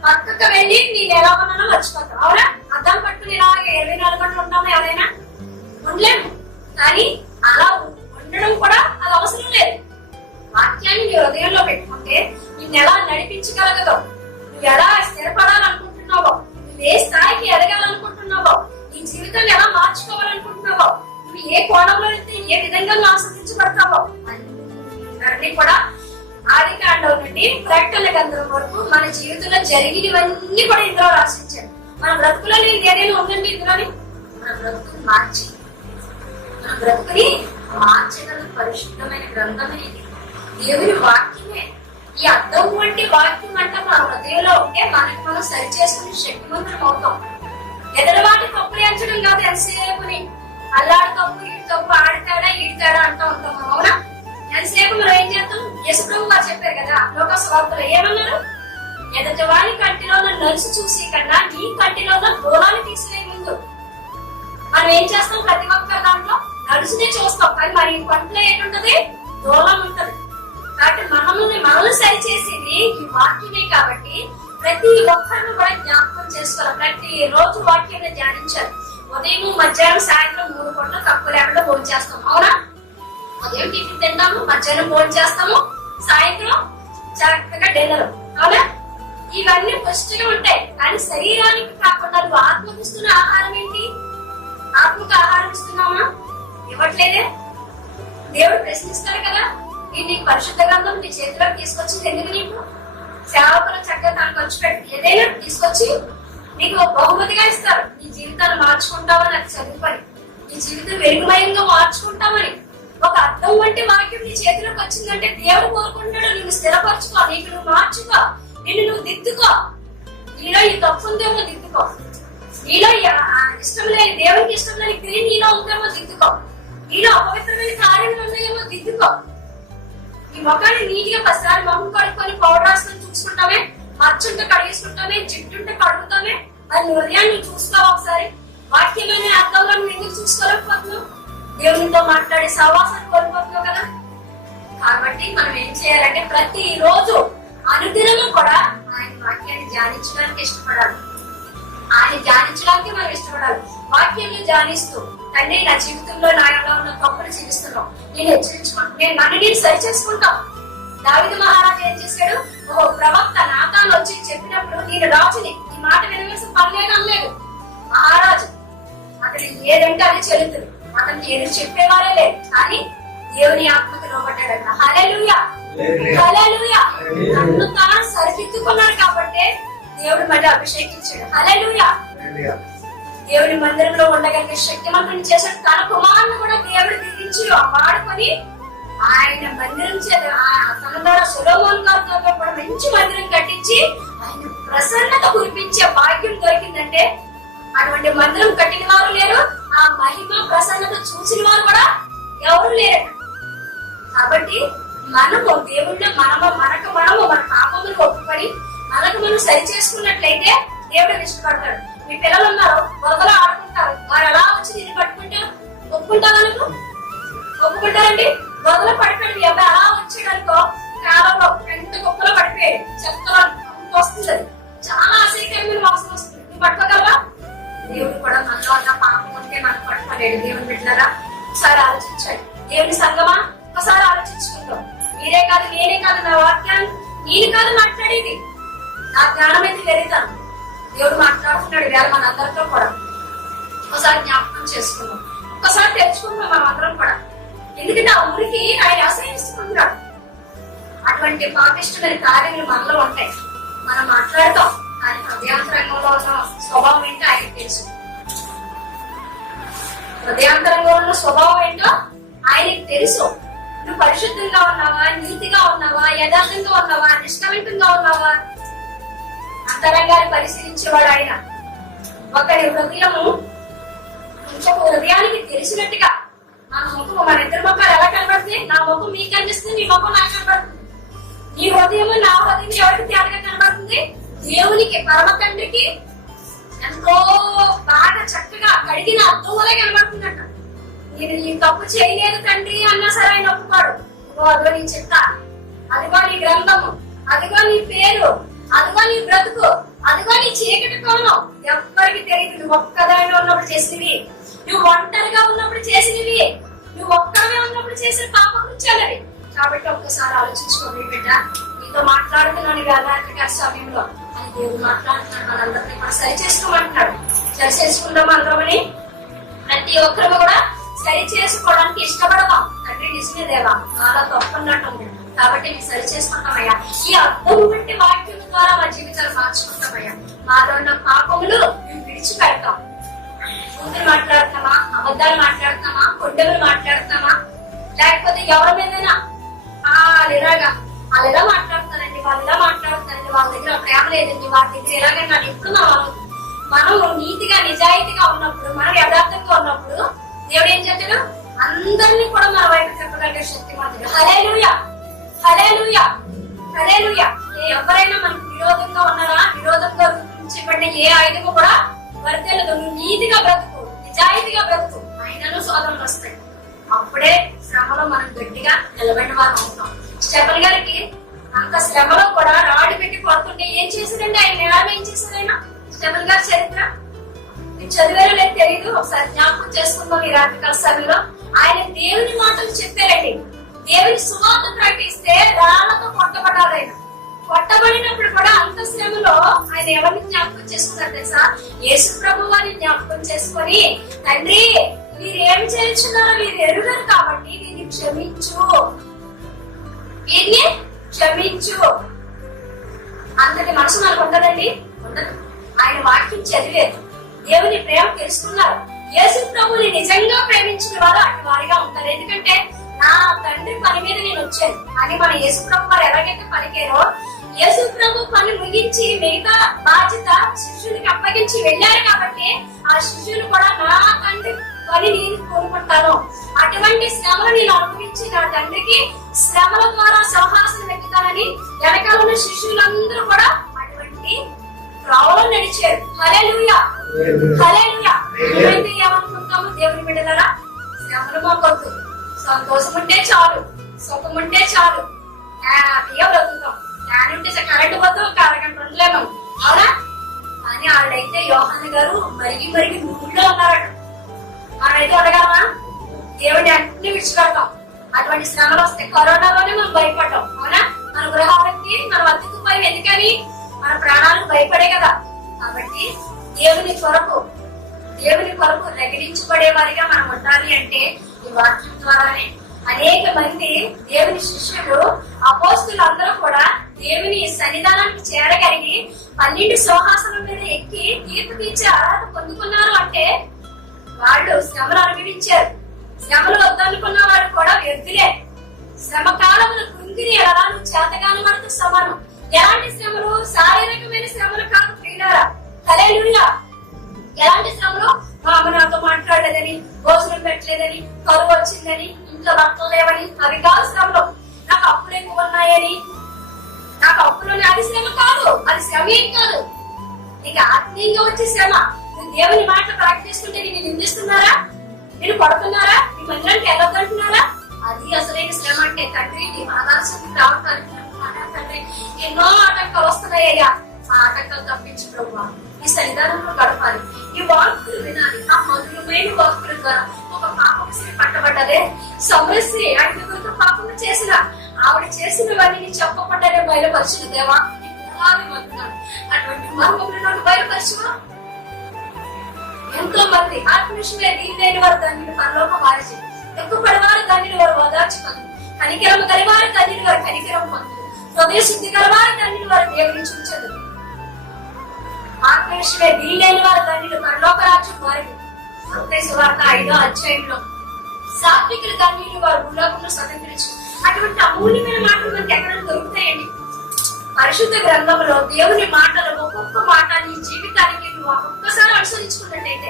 పక్కకు వెళ్ళి నేను ఎలా ఉన్నానో మర్చిపోతాం, అవునా? అద్దం పట్టుకుని ఇలా 24 గంటలు ఉంటాము ఎవరైనా? ఉండలేము. కానీ అలా ఉండడం కూడా అది అవసరం లేదు. వాక్యాన్ని నీ హృదయంలో పెట్టుకుంటే నిన్ను ఎలా నడిపించగలగదో, నువ్వు ఎలా స్థిరపడాలనుకుంటున్నావో, నువ్వు ఏ స్థాయికి ఎదగాలనుకుంటున్నావో, నీ జీవితాన్ని ఎలా మార్చుకోవాలనుకుంటున్నావో, నువ్వు ఏ కోణంలో అయితే ఏ విధంగా ఆస్వాదించబడతావో అన్ని కూడా ఆదికాండం నుండి ప్రకటన గ్రంథం వరకు మన జీవితంలో జరిగినవన్నీ కూడా ఇందులో రాసించారు. మన బ్రతుకులో ఏదైనా ఉందండి ఇందులోని? మన బ్రతుకుని మన బ్రతుకుని మార్చగల పరిశుద్ధమైన గ్రంథం ఇది, దేవుని వాక్యమే. ఈ అర్థం వంటి వాక్యం అంటే మన హృదయంలో ఉంటే మనకి మనం సరి చేసుకుని శక్తివంతం అవుతాం. ఎదురు వాటి తప్పులు ఎంచడం కాదు, ఎంతసేపుని అల్లాడు తప్పు ఈడు తప్పు ఆడతాడా ఈడతాడా అంటూ ఉంటాం, అవునా? ఎంతసేపు మనం ఏం చేస్తాం? యేసుప్రభు గారు చెప్పారు కదా లోక సువార్తలో, ఏమన్నారు? ఎదుటి వారి కంటిలో నలుసు చూసి కన్నా నీ కంటిలో దూలాన్ని తీసివే ముందు. మనం ఏం చేస్తాం? ప్రతి ఒక్క దాంట్లో నలుసునే చూస్తాం, కానీ మరి కంటిలో ఏంటుంటది? దూలం ఉంటది. కాబట్టి మనల్ని సరి చేసేది ఈ వాక్యమే. కాబట్టి ప్రతి ఒక్కరిని కూడా జ్ఞాపకం చేసుకోవాలి. ప్రతి రోజు వాక్యాన్ని ధ్యానించాలి. ఉదయం మధ్యాహ్నం సాయంత్రం 3 పూటలు తక్కువ లేకుండా భోజనం చేస్తాం, అవునా? ఉదయం టిఫిన్ తింటాము, మధ్యాహ్నం భోజనం చేస్తాము, సాయంత్రం చక్కగా డిన్నర్, అవునా? ఇవన్నీ పుష్టిగా ఉంటాయి. కానీ శరీరానికి కాకుండా నువ్వు ఆత్మకు ఇస్తున్న ఆహారం ఏంటి? ఆత్మకు ఆహారం ఇస్తున్నావా? ఇవ్వట్లేదే. దేవుడు ప్రశ్నిస్తాడు కదా, నీకు పరిశుద్ధ గ్రంథం నీ చేతిలోకి తీసుకొచ్చింది ఎందుకు? నీకు సేవకులు చక్కగా తను ఖర్చు పెట్టి ఏదైనా తీసుకొచ్చి నీకు బహుమతిగా ఇస్తారు. నీ జీవితాన్ని మార్చుకుంటావని, అది చదువుకొని నీ జీవితం వెలుగుమయంగా మార్చుకుంటామని. ఒక అర్థం వంటి వాక్యం నీ చేతిలోకి వచ్చిందంటే దేవుడు కోరుకుంటాడు నువ్వు స్థిరపరచుకో, నీకు నువ్వు మార్చుకో, నిన్ను నువ్వు దిద్దుకో. నీలో ఈ తప్పు ఉందేమో దిద్దుకో, నీలో ఇష్టం లేని దేవునికి ఇష్టం లేని క్రియ నీలో ఉందేమో దిద్దుకో, నీలో అపవిత్రమైన కార్యాలు ఉన్నాయేమో దిద్దుకో. ఈ ముఖాన్ని నీట్గా 10 సార్లు మొహం కడుక్కొని పౌడర్ రాసుకొని చూసుకుంటామే, మచ్చుంటే కడిగేసుకుంటామే, జిట్టుంటే కడుగుతామే. అది హృదయాన్ని చూసుకోవాలి ఒకసారి. వాక్యమైన అర్థంలో నువ్వు ఎందుకు చూసుకోలేకపోతున్నావు? దేవునితో మాట్లాడే సహవాసాన్ని కోల్పోతున్నావు కదా. కాబట్టి మనం ఏం చేయాలంటే ప్రతి రోజు అనుదినము కూడా ఆయన వాక్యాన్ని ధ్యానించడానికి ఇష్టపడాలి. ఆయన ధ్యానించడానికి మనం ఇష్టపడాలి. వాక్యాన్ని ధ్యానిస్తూ తండ్రి నా జీవితంలో నాయనలో ఉన్న తప్పులు జీవిస్తున్నాం, నేను హెచ్చరించుకుంటాను, నేను సరి చేసుకుంటాం. దావీదు మహారాజు ఏం చేశాడు? ఓ ప్రవక్త నాతాను వచ్చి చెప్పినప్పుడు నేను రాజుని ఈ మాట వినవలసిన పనిలేదు అనలేదు. మహారాజు ఆ అతను ఏదంటే అది చెల్లుతుంది. అతనికి ఎదురు చెప్పేవారే లేదు, కానీ దేవుని ఆత్మకి లోబడ్డాడట. హల్లెలూయా, హల్లెలూయా. తను తాను సరిదిద్దుకున్నాడు కాబట్టి దేవుడు మళ్ళీ అభిషేకించాడు. హల్లెలూయా. దేవుని మందిరంలో ఉండగలిగే శక్తిమంతుని చేశాడు. తన కుమారుని కూడా దేవుడు దీవించి వాడుకొని ఆయన మందిరం తన ద్వారా సొలొమోను గారితో కూడా మంచి మందిరం కట్టించి ఆయన ప్రసన్నత కురిపించే భాగ్యం దొరికిందంటే అటువంటి మందిరం కట్టిన వారు లేరు, ఆ మహిమ ప్రసన్నత చూసిన వారు కూడా ఎవరు లేరు. కాబట్టి మనము దేవుళ్ళ మనము మన పాపములు ఒప్పుకొని మనకు మనం సరి చేసుకున్నట్లయితే దేవుడు ఇష్టపడతాడు. మీ పిల్లలు ఉన్నారు, బొమ్మలు ఆడుకుంటారు, వారు ఎలా వచ్చి దీన్ని పట్టుకుంటారు? ఒప్పుకుంటారా? నువ్వు ఒప్పుకుంటారండి? బొమ్మలు పడిపోయాడు, మీ అబ్బాయి అలా వచ్చాడనుకో, కాలంలో 2 కుక్కలు పడిపోయాడు, చెత్తలో వస్తుంది, చాలా అసహ్యకరమైన వాసన వస్తుంది. నువ్వు పట్టుకోగలవా? దేవుడు కూడా మనలో ఉన్న పాపం ఉంటే మనం పట్టుకోలేడు. దేవుని బిడ్డలారా ఒకసారి ఆలోచించాడు. దేవుని సంగమా ఒకసారి ఆలోచించుకుంటాం. మీరే కాదు, నేనే కాదు, నా వాక్యాన్ని నేను కాదు మాట్లాడేది, నా జ్ఞానం అయితే పెరుగుతాను. దేవుడు మాట్లాడుతున్నాడు వేళ మనందరితో కూడా. ఒకసారి జ్ఞాపకం చేసుకుందాం, ఒక్కసారి తెలుసుకుందాం మనం అందరం కూడా. ఎందుకంటే ఆ ఊరికి ఆయన అసహించుకుంటున్నాడు. అటువంటి పాపిష్టమైన కార్యాలు మనలో ఉంటాయి. మనం మాట్లాడతాం, కానీ హృదయాంతరంగంలో ఉన్న స్వభావం ఏంటో ఆయనకు తెలుసు. హృదయాంతరంగంలో ఉన్న స్వభావం ఏంటో ఆయనకు తెలుసు. నువ్వు పరిశుద్ధంగా ఉన్నావా, నీతిగా ఉన్నావా, యథార్థంగా ఉన్నావా, నిష్కలంకంగా ఉన్నావా? అంతరంగాన్ని పరిశీలించేవాడు ఆయన. ఒకరి హృదయము ఇంకొక హృదయానికి తెలిసినట్టుగా మన ముఖం, మన ఇద్దరు ముఖాలు ఎలా కనబడుతుంది? నా ముఖం మీకు కనిపిస్తుంది, మీ ముఖం నాకు కనబడుతుంది. నీ హృదయము నా హృదయం ఎవరికి తేడాగా కనబడుతుంది? దేవునికి, పరమ తండ్రికి ఎంతో బాగా చక్కగా కడిగిన అర్థంలో కనబడుతుందట. నేను ఈ తప్పు చేయలేదు తండ్రి అన్నా సరే ఆయన ఒప్పుకోడు. అదిగో నీ చిత్త, అదిగో నీ గ్రంథము, అదిగో నీ పేరు, అదిగో నీ బ్రతుకు, అదిగో నీ చీకటి కోణం ఎవ్వరికి తెలియదు. నువ్వు ఒక్కదానిలో ఉన్నప్పుడు చేసినవి, నువ్వు ఒంటరిగా ఉన్నప్పుడు చేసినవి, నువ్వు ఒక్కడే ఉన్నప్పుడు చేసిన పాప కృత్యాలవి. కాబట్టి ఒక్కసారి ఆలోచించుకోండి బిడ్డ. నీతో మాట్లాడుతున్నాను రాత్రి సమయంలో అని దేవుడు మాట్లాడుతున్నాడు. మనందరినీ కూడా సరి చేసుకోమంటున్నాడు. సరి చేసుకుందాం అందరమని. ప్రతి ఒక్కరు కూడా సరి చేసుకోవడానికి ఇష్టపడదాం. తండ్రి నిజమే దేవా, చాలా తప్పన్నట్టు ఉంది కాబట్టి మేము సరి చేసుకుంటామయ్యా. ఈ అర్థం వంటి వాక్యం ద్వారా మా జీవితాలు మార్చుకుంటామయ్యా. మాలో ఉన్న పాపములు మేము విడిచిపెడతాం. ముందులు మాట్లాడుతామా, అబద్ధాలు మాట్లాడుతామా, కొండలు మాట్లాడుతామా, లేకపోతే ఎవరి మీదైనా వాళ్ళు ఎలా మాట్లాడతారండి, వాళ్ళు ఎలా మాట్లాడతారండి, వాళ్ళ దగ్గర ప్రేమ లేదండి, వాళ్ళ దగ్గర ఎలాగైనా ఎప్పుడు మనం నీతిగా నిజాయితీగా ఉన్నప్పుడు, మనం యథార్థంగా ఉన్నప్పుడు దేవుడు ఏం చేస్తాడు? అందరినీ కూడా మన వైపు చెప్పగలిగే శక్తి మాత్రం. హల్లెలూయా, హల్లెలూయా, హల్లెలూయా. ఎవరైనా మనకు విరోధంగా ఉన్నారా, విరోధంగా రూపించబడిన ఏ ఆయుధము కూడా వర్తెలదు. నువ్వు నీతిగా బ్రతుకు, నిజాయితీగా బ్రతుకు, అయినను శోధనలు వస్తాయి. అప్పుడే శ్రమలో మనం గట్టిగా నిలబడిన వారు అవుతాం. స్టెఫెన్ గారికి అంత శ్రమలో కూడా రాడి పెట్టి కొడుతుంటే ఏం చేశాడండి ఆయన? ఏం చేశాడు ఆయన? స్టెఫెన్ గారి చరిత్ర చదివారో లేదు తెలియదు. ఒకసారి జ్ఞాపకం చేసుకుందాం ఈ రాత్రికాల సమయంలో. ఆయన దేవుని మాటలు చెప్పారండి. దేవుని సువార్త ప్రకటిస్తే రాళ్లతో కొట్టబడ్డాడు ఆయన. కొట్టబడినప్పుడు కూడా అంత శ్రమలో ఆయన ఎవరిని జ్ఞాపకం చేసుకున్నారు తెలుసా? యేసు ప్రభు వారిని జ్ఞాపకం చేసుకొని, తండ్రి మీరు ఏమి చేస్తున్నారో మీరు ఎరుగరు కాబట్టి వీరిని క్షమించు, వీరిని క్షమించు. అంతటి మనసు మనకు ఉండదండి, ఉండదు. ఆయన వాక్యం చదివేది, దేవుని ప్రేమ తెలుసుకున్నారు. యేసు ప్రభుని నిజంగా ప్రేమించిన వారు అటు వారిగా ఉంటారు. ఎందుకంటే నా తండ్రి పని మీద నేను వచ్చాను అని మన యేసు ప్రభు వారు ఎలాగైతే పలికారో, యేసు ప్రభు పని ముగించి మిగతా బాధ్యత శిష్యునికి అప్పగించి వెళ్ళారు కాబట్టి ఆ శిష్యులు కూడా నా తండ్రి పని నేను కోరుకుంటాను, అటువంటి శ్రమలు నేను అనుభవించి నా తండ్రికి శ్రమల ద్వారా సింహాసనం ఎక్కుతానని వెనకాల ఉన్న శిష్యులందరూ కూడా అటువంటి త్రోవలో నడిచారు. హల్లెలూయా, హల్లెలూయా. మేమైతే ఏమనుకుంటాము దేవుని బిడ్డలారా? శ్రమలు మాకొద్దు, సంతోషం ఉంటే చాలు, సుఖం ఉంటే చాలు, హ్యాపీగా బ్రతుకుతాం. దాని ఉంటే కరెంటు పోతాం, ఒక అరగంట ఉండలేము, అవునా? కానీ వాళ్ళైతే యోహాను గారు మరిగి మరిగి ఊళ్ళో ఉన్నారట. మనమైతే ఉండగలమా? దేవుడి అన్ని విడిచిపెడతాం. అటువంటి శ్రమలు వస్తే కరోనాలోనే మనం భయపడ్డాం, అవునా? మన గృహాలకి మనం అద్దెకు పోయి ఎందుకని? మన ప్రాణాలకు భయపడే కదా. కాబట్టి దేవుని కొరకు, దేవుని కొరకు రగిలించబడే వారిగా మనం ఉండాలి అంటే ఈ వాక్యం ద్వారానే. అనేక మంది దేవుని శిష్యులు అపోస్తులు అందరూ కూడా దేవుని సన్నిధానానికి చేరగలిగి 12 సింహాసనం మీద ఎక్కి తీర్పు తీర్చే అర్హత పొందుకున్నారు అంటే వాళ్ళు శ్రమలు అనుభవించారు. శ్రమలు వద్దనుకున్న వాడు కూడా వ్యర్థులే. శ్రమ కాలములు కృంగిని ఎలా చేతగాని వాడితో సమానం. ఎలాంటి శ్రమలు? శారీరకమైన శ్రమలు కాదు ప్రియులారా. హల్లెలూయా. ఎలాంటి శ్రమలు? మా అమ్మ నాతో మాట్లాడలేదని, భోజనం పెట్టలేదని, కరువు వచ్చిందని, ఇంట్లో భర్తలు లేవని, అవి కాదు శ్రమలు. నాకు అప్పులు ఎక్కువ ఉన్నాయని, నాకు అప్పులు, అది శ్రమ కాదు. అది శ్రమ ఏం కాదు. నీకు ఆత్మీయంగా వచ్చే శ్రమ. నువ్వు దేవుని మాట ప్రకటిస్తుంటే నేను నిందిస్తున్నారా? నేను పడుతున్నారా? నీ మందిరానికి వెళ్ళొద్దంటున్నారా? అది అసలైన శ్రమ అంటే. తండ్రి నీ ఆదర్శం రావడానికి తండ్రి ఎన్నో ఆటంకాలు వస్తున్నాయ్యా, ఆ ఆటంకాలు తప్పించు ప్రభువా. ఈ సన్నిధానంలో గడపాలి, ఈ వాక్కులు వినాలి. ఆ మధురమైన వాక్కుల ద్వారా ఒక పాపకు స్త్రీ పట్టబడ్డదే. సమరస్త్రీ ఐదుగురితో పాపం చేసిన ఆవిడ చేసినవన్నీ చెప్పకుండానే బయలుపరచిన దేవా మధురాలు. అటువంటి మర్మములను బయలుపరచువా. ఎంతో మంది ఆత్మవిషయమే దీని వారు దానిని పరలోక వారచి, ఎక్కువపడేవారు దానిని వారు ఓదార్చుకుంది, కనికరము కలివారు దానిని వారు కనికరం పొందు, హృదయ శుద్ధి గలవారు దానిని వారు దేవుని చూచదు. ఆత్మవిషయమే వీలైన వారు దానిని పరలోక రాజ్యం వారికి. మత్తయి సువార్త 5వ అధ్యాయంలో సాత్వికులు దానిని వారు భూలోకంలో స్వతంత్రించు. అటువంటి అమూల్యమైన మాటలు మనకి ఎక్కడ దొరుకుతాయండి? పరిశుద్ధ గ్రంథంలో దేవుని మాటలు ఒక్కొక్క మాట నీ జీవితానికి నువ్వు ఒక్కొక్కసారి అనుసరించుకున్నట్టయితే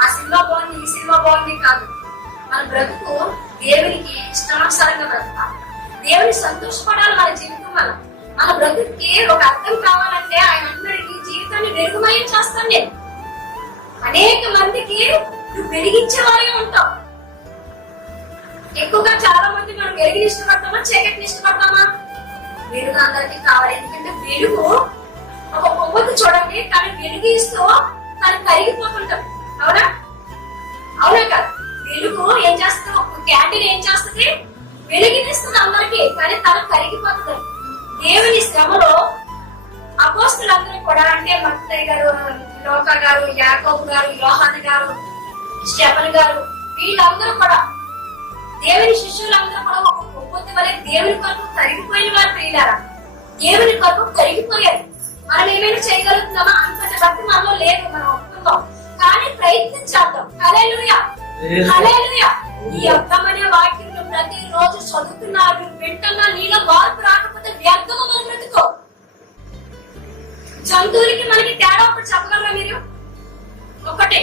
ఆ సినిమా బాగుంది, ఈ సినిమా బాగుంది కాదు. మన బ్రతుకు దేవునికి ఇష్టానుసారంగా బ్రతకాలి. దేవుని సంతోషపడాలి మన జీవితం వల్ల. మన బ్రతుక్కి ఒక అర్థం కావాలంటే ఆయన అందరికీ జీవితాన్ని వెలుగుమయం చేస్తాను నేను. అనేక మందికి నువ్వు వెలిగించే వారిగా ఉంటావు. ఎక్కువగా చాలా మంది మనం వెలుగుని ఇష్టపడతామా, చీకటిని ఇష్టపడతామా? వెలుగు అందరికీ కావాలి. ఎందుకంటే వెలుగు ఒక కొవ్వొత్తు చూడండి, కానీ వెలుగు ఇస్తూ తను కరిగిపోతుంటాం. అవునా? అవునా కాదు? వెలుగు ఏం చేస్తుంది? ఒక క్యాండిల్ ఏం చేస్తుంది? వెలుగునిస్తుంది అందరికి, కానీ తను కరిగిపోతుంది. దేవుని శ్రమలో అపోస్తులందరూ కూడా, అంటే మత్తయి గారు, లోకా గారు, యాకోబు గారు, యోహాను గారు, స్టెఫను గారు, వీళ్ళందరూ కూడా దేవుని శిష్యులందరూ కూడా ఒక కొవ్వొత్తి వలె దేవుని కొరకు కరిగిపోయిన వారు ప్రియులారా. దేవుని కొరకు కరిగిపోయారు. మనం ఏమైనా చేయగలుగుతున్నామా? అంతటి భక్తి మనలో లేదు, మనం ఒప్పుకుందాం, కానీ ప్రయత్నించేద్దాం. హల్లెలూయా, హల్లెలూయా. ఈ అర్థమనే వాక్యం ప్రతి రోజు చదువుతున్నారు, వింటున్నా, నీలో మార్పు రాకపోతే వ్యర్థము మన బ్రతుకో. జంతువులకి మనకి తేడా ఒకటి చెప్పగలరా మీరు? ఒకటే.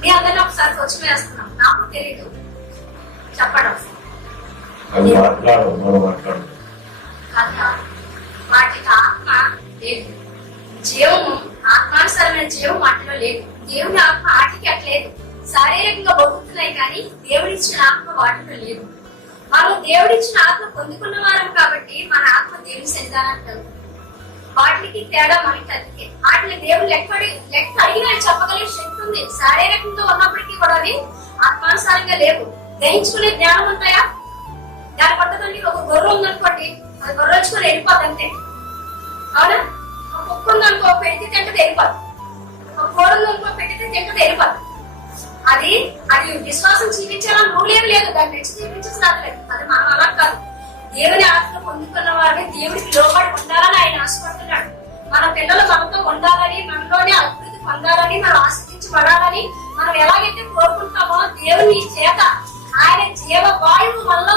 మీ అందరినీ ఒకసారి క్వశ్చన్ వేస్తున్నాం, నాకు తెలీదు, చెప్పడం. వాటికి ఆత్మ లేదు, జీవము ఆత్మానుసారమైన జీవం వాటిలో లేదు. దేవుని ఆత్మ వాటికి అట్లేదు. శారీరకంగా బతుకుతున్నాయి, కానీ దేవుడిచ్చిన ఆత్మ వాటిలో లేదు. మనం దేవుడిచ్చిన ఆత్మ పొందుకున్న వారం కాబట్టి మన ఆత్మ దేవుని సన్నిధానానికి వెళ్తుంది. వాటికి తేడా మనకి అందుకే. వాటిని దేవుడు లెక్క అడిగిన చెప్పగలిగే శక్తి ఉంది. శారీరకంగా ఉన్నప్పటికీ కూడా అవి ఆత్మానుసారంగా లేవు. గ్రహించుకునే జ్ఞానం ఉంటాయా? దాని పట్టదండి. ఒక గొర్రె ఉందనుకోండి, అది గొర్రె వచ్చుకొని వెళ్ళిపోద్ది అంతే. అవునా? ఒక కుక్క ఉందనుకో, పెడితే తింటది వెళ్ళిపోద్ది. ఒక కోడ ఉందనుకో, పెడితే తింటది వెళ్ళిపోద్ది. అది విశ్వాసం చూపించాలని రూలేం లేదు, దాన్ని నెచ్చి చూపించాల్సిన లేదు. అది మనం అలా కాదు. దేవుని ఆత్మ పొందుకున్న వారిని దేవుడికి లోబడి ఉండాలని ఆయన ఆశపడుతున్నాడు. మన పిల్లలు మనతో ఉండాలని, మనలోనే అభివృద్ధి పొందాలని, మనం ఆశ్రయించబడాలని మనం ఎలాగైతే కోరుకుంటామో దేవుని చేత ఆయన జీవ వాయువు మనలో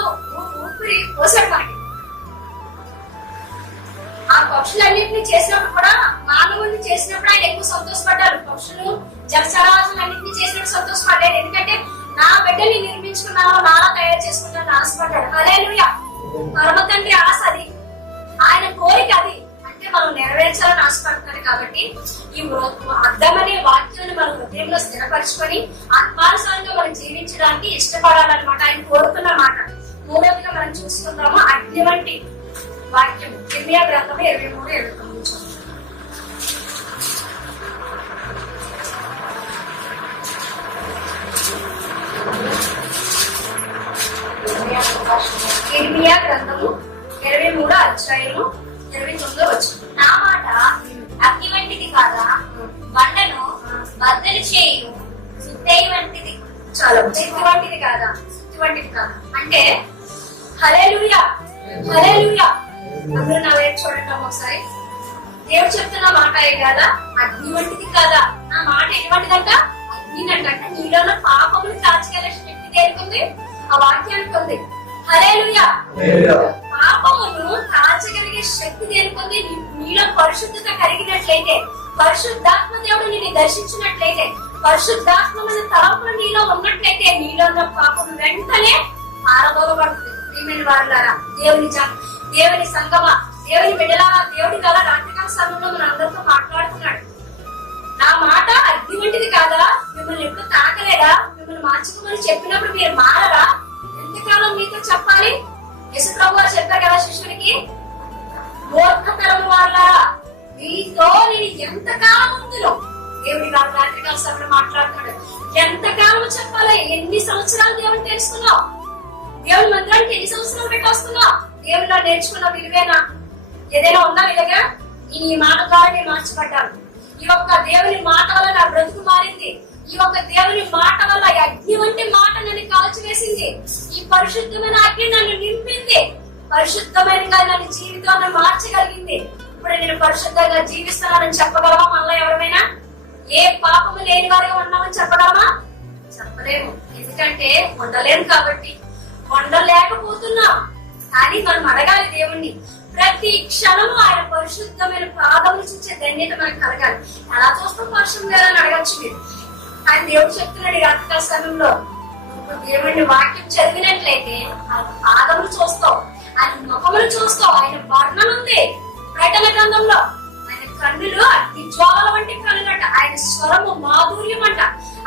ఊపిరి పోసాడు మనకి. ఆ పక్షులన్నింటినీ చేసినప్పుడు కూడా మానవుల్ని చేసినప్పుడు ఆయన ఎక్కువ సంతోషపడ్డారు. పక్షులు జలచరాలన్నింటినీ చేసినప్పుడు సంతోషపడ్డాడు. ఎందుకంటే నా బిడ్డని నిర్మించుకున్నాను, నాలా తయారు చేసుకున్నాను ఆశపడ్డాడు. హల్లెలూయా. పరమ తండ్రి ఆశ అది, ఆయన కోరిక అది. అంటే మనం నెరవేర్చాలని ఆశపడుతున్నాడు. కాబట్టి ఈ అర్థమనే వాక్యాన్ని మన హృదయంలో స్థిరపరచుకొని ఆత్మానుసారంగా మనం జీవించడానికి ఇష్టపడాలన్నమాట ఆయన కోరుతున్న మాట. మూడవదిగా మనం చూసుకుందాము అగ్ని వంటి వాక్యం. ఇర్మియా గ్రంథము 23:29. ఇర్మియా గ్రంథము 23వ అధ్యాయము 29వ వచనం. నా మాట అగ్ని వంటిది కాదా? బండను బద్దలు చేయు సుత్తై వంటిది. చాలా చిత్తి వంటిది కాదా? చిత్తి వంటిది కాదా అంటే హల్లెలూయా, హల్లెలూయా. అందరూ నా వైపు చూడండి ఒకసారి. దేవుడు చెప్తున్న మాట ఏ కాదా? అగ్ని వంటిది కాదా? నా మాట ఎటువంటిదంట? అగ్నినంట. అంటే నీలో ఉన్న పాపములు కాల్చగల శక్తి దేనికి? ఆ వాక్యానికి ఉంది. హల్లెలూయా. పాపమును కాల్చగలిగే శక్తి దేనికి? నీలో పరిశుద్ధత కలిగినట్లయితే, పరిశుద్ధాత్మ దేవుడు నిన్ను దర్శించినట్లయితే, పరిశుద్ధాత్మమైన తలంపులు నీలో ఉన్నట్లయితే నీలో ఉన్న పాపం వెంటనే పారదోలబడుతుంది. ప్రియమైన వారులారా, దేవుని సంగమా, దేవుని బిడ్డలారా, దేవుడి గల రాత్రికాల సమయంలో మన అందరితో మాట్లాడుతున్నాడు. నా మాట అగ్ని వంటిది కాదా? మిమ్మల్ని ఎప్పుడు తాకలేదా? మిమ్మల్ని మార్చుకోమని చెప్పినప్పుడు మీరు మారరా? ఎంతకాలం మీతో చెప్పాలి? యేసు ప్రభువు చెప్పారు కదా శిష్యునికి, మూర్ఖతరం వారులారా, మీతో నేను ఎంతకాలం ఉందును. దేవుడి గారు రాత్రికాల సమయంలో మాట్లాడుతున్నాడు. ఎంతకాలం చెప్పాలి? ఎన్ని సంవత్సరాలు దేవుని తెలుసుకున్నావు? దేవుని మందిరానికి ఎన్ని సంవత్సరాలు పెట్టి వస్తున్నావు? దేవుడిలో నేర్చుకున్న విలువేనా ఏదైనా ఉందా? విలువగా ఈ మాట ద్వారా నేను మార్చబడ్డాను. ఈ ఒక్క దేవుని మాట వల్ల నా బ్రతుకు మారింది. ఈ ఒక్క దేవుని మాట వల్ల అగ్ని వంటి మాట నన్ను కాల్చివేసింది. ఈ పరిశుద్ధమైన అగ్ని నన్ను నింపింది. పరిశుద్ధమైన నన్ను జీవితాన్ని మార్చగలిగింది. ఇప్పుడు నేను పరిశుద్ధంగా జీవిస్తున్నానని చెప్పగలమా? మళ్ళీ ఎవరైనా ఏ పాపము లేని వారిగా ఉన్నామని చెప్పగలమా? చెప్పలేము. ఎందుకంటే ఉండలేము కాబట్టి. ఉండలేకపోతున్నాం. కానీ మనం అడగాలి దేవుణ్ణి. ప్రతి క్షణము ఆయన పరిశుద్ధమైన పాదములు చూసే ధన్యత మనకు కలగాలి. ఎలా చూస్తాం పరిశుద్ధం లేదని అడగచ్చు మీరు. ఆయన దేవుడు చెప్తున్నాడు ఈ రాత్రికాల సమయంలో, నువ్వు దేవుడిని వాక్యం చదివినట్లయితే ఆయన పాదములు చూస్తావు, ఆయన ముఖములు చూస్తావు. ఆయన వర్ణన ఉంది ప్రకటన గ్రంథంలో. ఆయన కన్నులు అగ్ని జ్వాలల వంటి కన్నులట. ఆయన స్వరము మాధుర్యం అంట.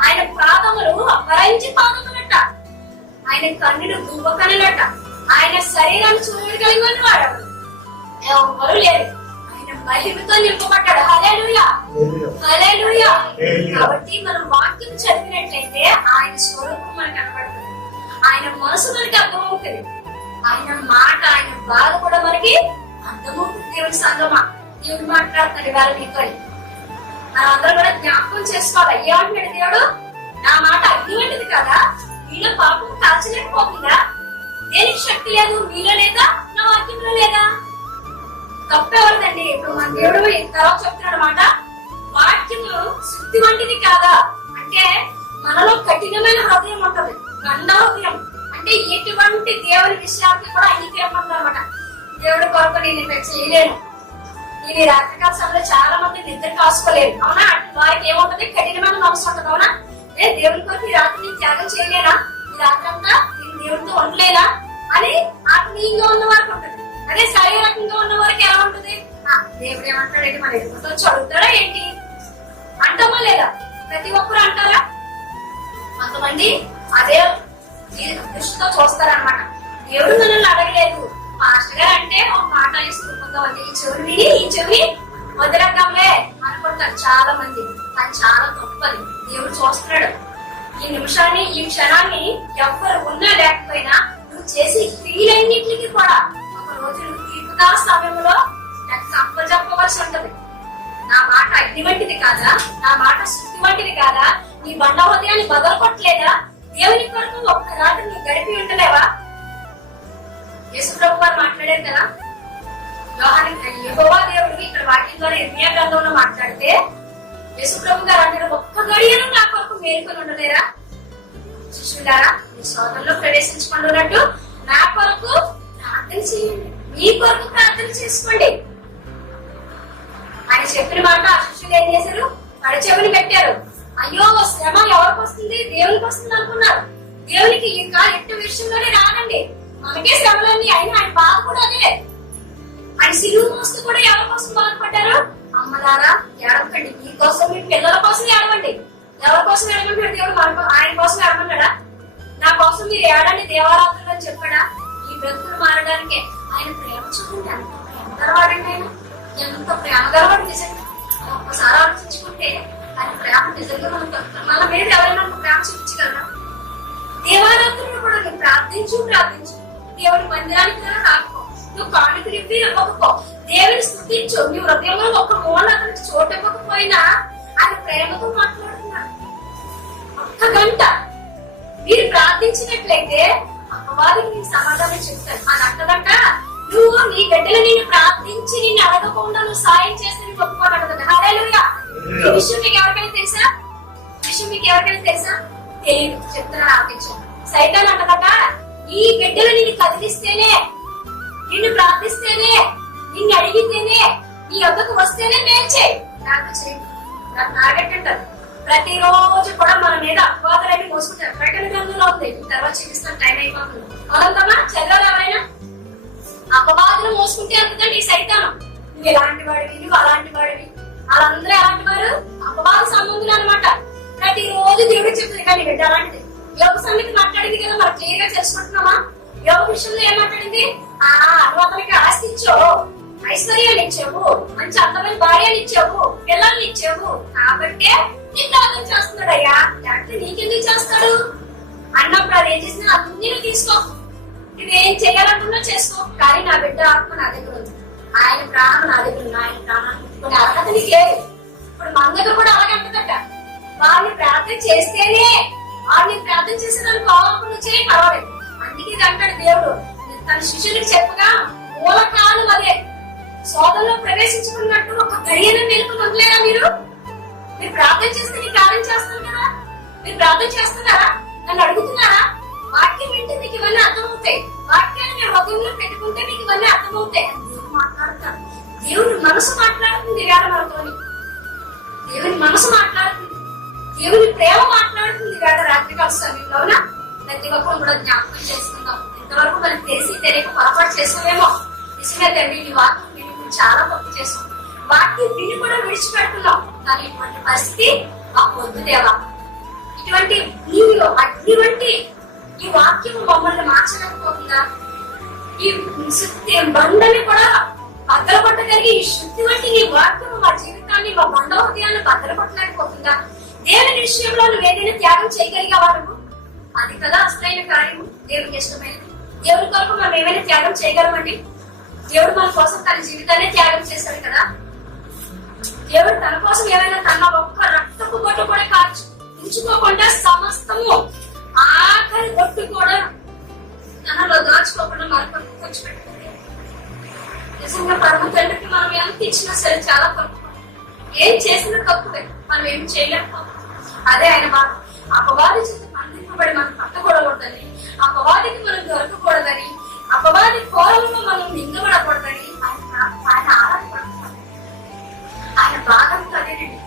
ఆయన పాదములు అపరించి పాదములట. ఆయన కన్నులు గువ్వ కన్నులట. ఆయన శరీరాన్ని చూడగలిగిన వాడెవరు? ఎవరు లేరు. ఆయన మహిమతో నింపబడ్డాడు. హల్లెలూయా, హల్లెలూయా. కాబట్టి మనం వాక్యం చదివినట్లయితే ఆయన స్వరూపం మనకు కనబడుతుంది. ఆయన మనసు మనకి అర్థమవుతుంది. ఆయన మాట, ఆయన బాధ కూడా మనకి అర్థమవుతుంది. దేవుని సంగమా, దేవుడు మాట్లాడుతున్నాడు ఇవాళ మీతో. మనందరూ కూడా జ్ఞాపకం చేసుకోవాలి. ఏమంటున్నాడు దేవుడు? నా మాట అగ్ని వంటిది కదా? మీలో పాపం కాల్చలేకపోతుందా? దేనికి శక్తి లేదు? మీలో లేదా? నా వాక్యంలో లేదా? తప్పెవరిదండి? ఇప్పుడు మన దేవుడు తర్వాత చెప్తున్నాడు మాట, వాక్యము శుద్ధి వంటిది కాదా? అంటే మనలో కఠినమైన హృదయం ఉంటది, గండ హృదయం. అంటే ఎటువంటి దేవుని విషయానికి కూడా అంగీకరింపదు అనమాట. దేవుడి కొరకు నేను చేయలేను. ఇది రాత్రికాల సమయంలో చాలా మంది నిద్ర కాసుకోలేరు, అవునా? వారికి ఏముంటది? కఠినమైన మనసు ఉంటది, అవునా? దేవుడి కొరకు ఈ రాత్రి నేను త్యాగం చేయలేనా? ఈ రాత్రి అంతా నేను దేవుడితో ఉండలేనా అని ఆత్మీయంగా ఉన్న వారికి ఉంటది. అదే శారీరకంగా ఉన్న వారికి ఎలా ఉంటుంది? దేవుడు ఏమంటాడు? మన ఎదుగుతో చదువుతాడా ఏంటి అంటామా లేదా? ప్రతి ఒక్కరు అంటారా? కొంతమంది అదే దృష్టితో చూస్తారనమాట. దేవుడు మనల్ని అడగలేదు, మాస్టర్ గారు అంటే ఒక మాట వేసుకుందామంటే ఈ చెవులు విని ఈ చెవి వదిలేద్దాంలే అనుకుంటారు చాలా మంది. కానీ చాలా తప్పది. దేవుడు చూస్తున్నాడు. ఈ నిమిషాన్ని, ఈ క్షణాన్ని ఎవ్వరు ఉన్నా లేకపోయినా నువ్వు చేసి క్రియలన్నింటికి కూడా ఒక రోజు నువ్వు తీర్పుకాల సమయంలో అప్పచెప్పవలసి ఉంటది. నా మాట అగ్ని వంటిది కాదా? నా మాట శుద్ధి వంటిది కాదా? నీ బండ హృదయాన్ని బదలు కొట్టలేదా? దేవుని కొరకు ఒక్క రాత్రి నువ్వు గడిపి ఉండలేవా? యేసు ప్రభు వారు మాట్లాడారు కదా, యెహోవా దేవుడికి ఇక్కడ వాక్యం ద్వారా ఇర్మియా గ్రంథంలో మాట్లాడితే యేసు ప్రభు గారు అంటారు, ఒక్క గడియను నా కొరకు మేలుకొని ఉండలేరా? శిష్యులారా, మీ సోదరులో ప్రవేశించుకుంటున్నట్టు నా కొరకు ప్రార్థన చేయండి, మీ కొరకు ప్రార్థన చేసుకోండి. ఆయన చెప్పిన మాట ఆ శిష్యులు ఏం చేశారు? పడచెవిని పెట్టారు. అయ్యో శ్రమ ఎవరికి వస్తుంది? దేవునికి వస్తుంది అనుకున్నారు. దేవునికి ఇంకా ఎట్టి విషయంలోనే రానండి, మనకే శ్రమలన్నీ. అయినా ఆయన బాధ కూడా అదే. ఆయన సిలువు మోస్తూ కూడా ఎవరి కోసం బాధపడ్డారు? అమ్మలారా ఏడవకండి, మీకోసం, మీ పిల్లల కోసం ఏడవండి. ఎవరి కోసం ఏడమంటాడు దేవుడు? ఆయన కోసం ఏడమన్నాడా? నా కోసం మీరు ఏడండి దేవారాత్రులు అని చెప్పాడా? ఈ బ్రతుకులు మారడానికే. ఆయన ప్రేమ చూడండి, ఎంత ప్రేమ గలవాడండి. ఆయన ఎంత ప్రేమ గలవాడు నిజంగా. ఒక్కసారి ఆలోచించుకుంటే ఆయన ప్రేమ నిజంగా మన మీద ఎవరైనా ప్రేమ చూపించగలరా? దేవారాత్రులు కూడా నువ్వు ప్రార్థించు. దేవుడి మందిరానికి రాకపో, నువ్వు కానుకలు ఇవ్వకపో, దేవుని స్తుతించు. నీ హృదయంలో ఒక మూల అతనికి చోటు ఇవ్వకపోయినా ఆయన ప్రేమతో మాట్లాడుతున్నాడు. గంట మీరు ప్రార్థించినట్లయితే అపవాదికి నేను సమాధానం చెప్తాను. అని అంటదంట, నువ్వు నీ బిడ్డలు నేను ప్రార్థించి నిన్ను అడగకుండా నువ్వు సాయం చేస్తే నీకు ఒప్పుకోనంటది. హల్లెలూయా. ఈ విషయం మీకు ఎవరికైనా తెలుసా? తెలియదు. చెప్తున్నాను ఆలోచించండి. సైతాన్ అంటదట, ఈ బిడ్డలు నిన్ను కదిలిస్తేనే, నిన్ను ప్రార్థిస్తేనే, నిన్ను అడిగితేనే, నీ యొక్కకు వస్తేనే నేర్చేయి, నాకు చేయి, నాకు నాగట్టంటారు. ప్రతిరోజు కూడా మన మీద అపవాదాలన్నీ మోసుకుంటారు. ప్రకటన గ్రంథంలో ఉంది. తర్వాత చూపిస్తాను, టైం అయిపోతుంది. అవునమ్మా, చదవాలి ఎవరైనా? అపవాదులు మోసుకుంటే అంతదండి ఈ సైతానం. నువ్వు ఎలాంటి వాడివి, నువ్వు అలాంటి వాడివి, వాళ్ళందరూ ఎలాంటి వారు? అపవాద సంబంధులు అనమాట. ప్రతిరోజు దేవుడికి చెప్తుంది, కానీ బిడ్డ అలాంటిది. యోగ సంగతి మాట్లాడింది కదా, మనం క్లియర్ గా తెలుసుకుంటున్నామా? యోగ విషయంలో ఏం మాట్లాడింది? నువ్వు అతనికి ఆస్తి ఇచ్చావు, ఐశ్వర్యాన్ని ఇచ్చావు, మంచి అందమైన భార్యని ఇచ్చావు, పిల్లల్ని ఇచ్చావు, కాబట్టి నీకు ప్రార్థన చేస్తున్నాడయ్యా, లేకపోతే నీకెందుకు చేస్తాడు అన్నప్పుడు అది ఏం చేసినా అన్ని నువ్వు తీసుకో, నువ్వేం చేయాలనుకున్నా చేసుకో, కానీ నా బిడ్డ ఆత్మ నా దగ్గర ఉంది, ఆయన ప్రాణం నా దగ్గర ఉంది, ఆయన ప్రాణాన్ని ముట్టుకునే అర్హత నీకు లేదు. ఇప్పుడు మన దగ్గర కూడా అలాగంటదట, వాళ్ళని ప్రార్థన చేస్తేనే, వాళ్ళని ప్రార్థన చేసేదాన్ని కావాలనుకుని చేయి, పర్వాలేదు. అందుకే అంటాడు దేవుడు తన శిష్యునికి చెప్పగా, మూలకాలం అదే సోదరులో ప్రవేశించుకున్నట్టు ఒక గడియను మేలుకుని వదిలేరా మీరు? మీరు ప్రార్థన చేస్తే నేను కార్యం చేస్తాను కదా, మీరు ప్రార్థన చేస్తున్నారా, నన్ను అడుగుతున్నారా? వాక్యం వింటే మీకు ఇవన్నీ అర్థమవుతాయి, వాక్యాన్ని మీరు హృదయంలో పెట్టుకుంటే మీకు ఇవన్నీ అర్థమవుతాయి. దేవుడు మాట్లాడతాడు, దేవుని మనసు మాట్లాడుతుంది వేళ మనతోని, దేవుని మనసు మాట్లాడుతుంది, దేవుని ప్రేమ మాట్లాడుతుంది వేళ రాత్రికాల సమయంలోనా. ప్రతి ఒక్కరు కూడా జ్ఞాపకం చేసుకుందాం. ఇంతవరకు మనకు తెలియక పొరపాటు చేసుకోలేమో. నిజమే తండ్రి, ఈ వాక్యం విని చాలా తప్పు చేస్తాం, వాక్యం విని కూడా విడిచిపెడుతున్నాం. కానీ ఇటువంటి పరిస్థితి మాకు వద్దు దేవా. ఇటువంటి ఈ వాక్యం మమ్మల్ని మార్చలేకపోతుందా? ఈ బండని కూడా బద్దలకొట్టగలిగి ఈ శుద్ధి వంటి నీ వాక్యం మా జీవితాన్ని, మా బండ హృదయాన్ని బద్దలకొట్టలేకపోతుందా? దేవుని విషయంలో నువ్వు ఏదైనా త్యాగం చేయగలిగావా? నువ్వు అది కదా అసలైన కార్యము, దేవునికి ఇష్టమైనది. దేవుని కొరకు మనం ఏమైనా త్యాగం చేయగలమండి? దేవుడు మన కోసం తన జీవితాన్ని త్యాగం చేశాడు కదా. దేవుడు తన కోసం ఏమైనా తన ఒక్క రక్తపు బొట్టు కూడా ఉంచుకోకుండా సమస్తము ఆఖరి బొట్టు కూడా తనలో దాచుకోకుండా మనకు తెచ్చిపెట్టుకుంది. నిజంగా పరమ తండ్రికి మనం ఎంత ఇచ్చినా సరే చాలా తప్పు, ఏం చేసినా తప్పుడే, మనం ఏం చేయలేకపోతాం. అదే ఆయన బాధ. అపవాది చేత బంధింపబడి మనం పట్టకూడదని, అపవాదికి మనం దొరకకూడదని, అపవాది కోరంలో మనం నింగబడకూడదని ఆయన ఆరాధపడుతున్నాడు. ఆయన బాధంతో అదేనండి.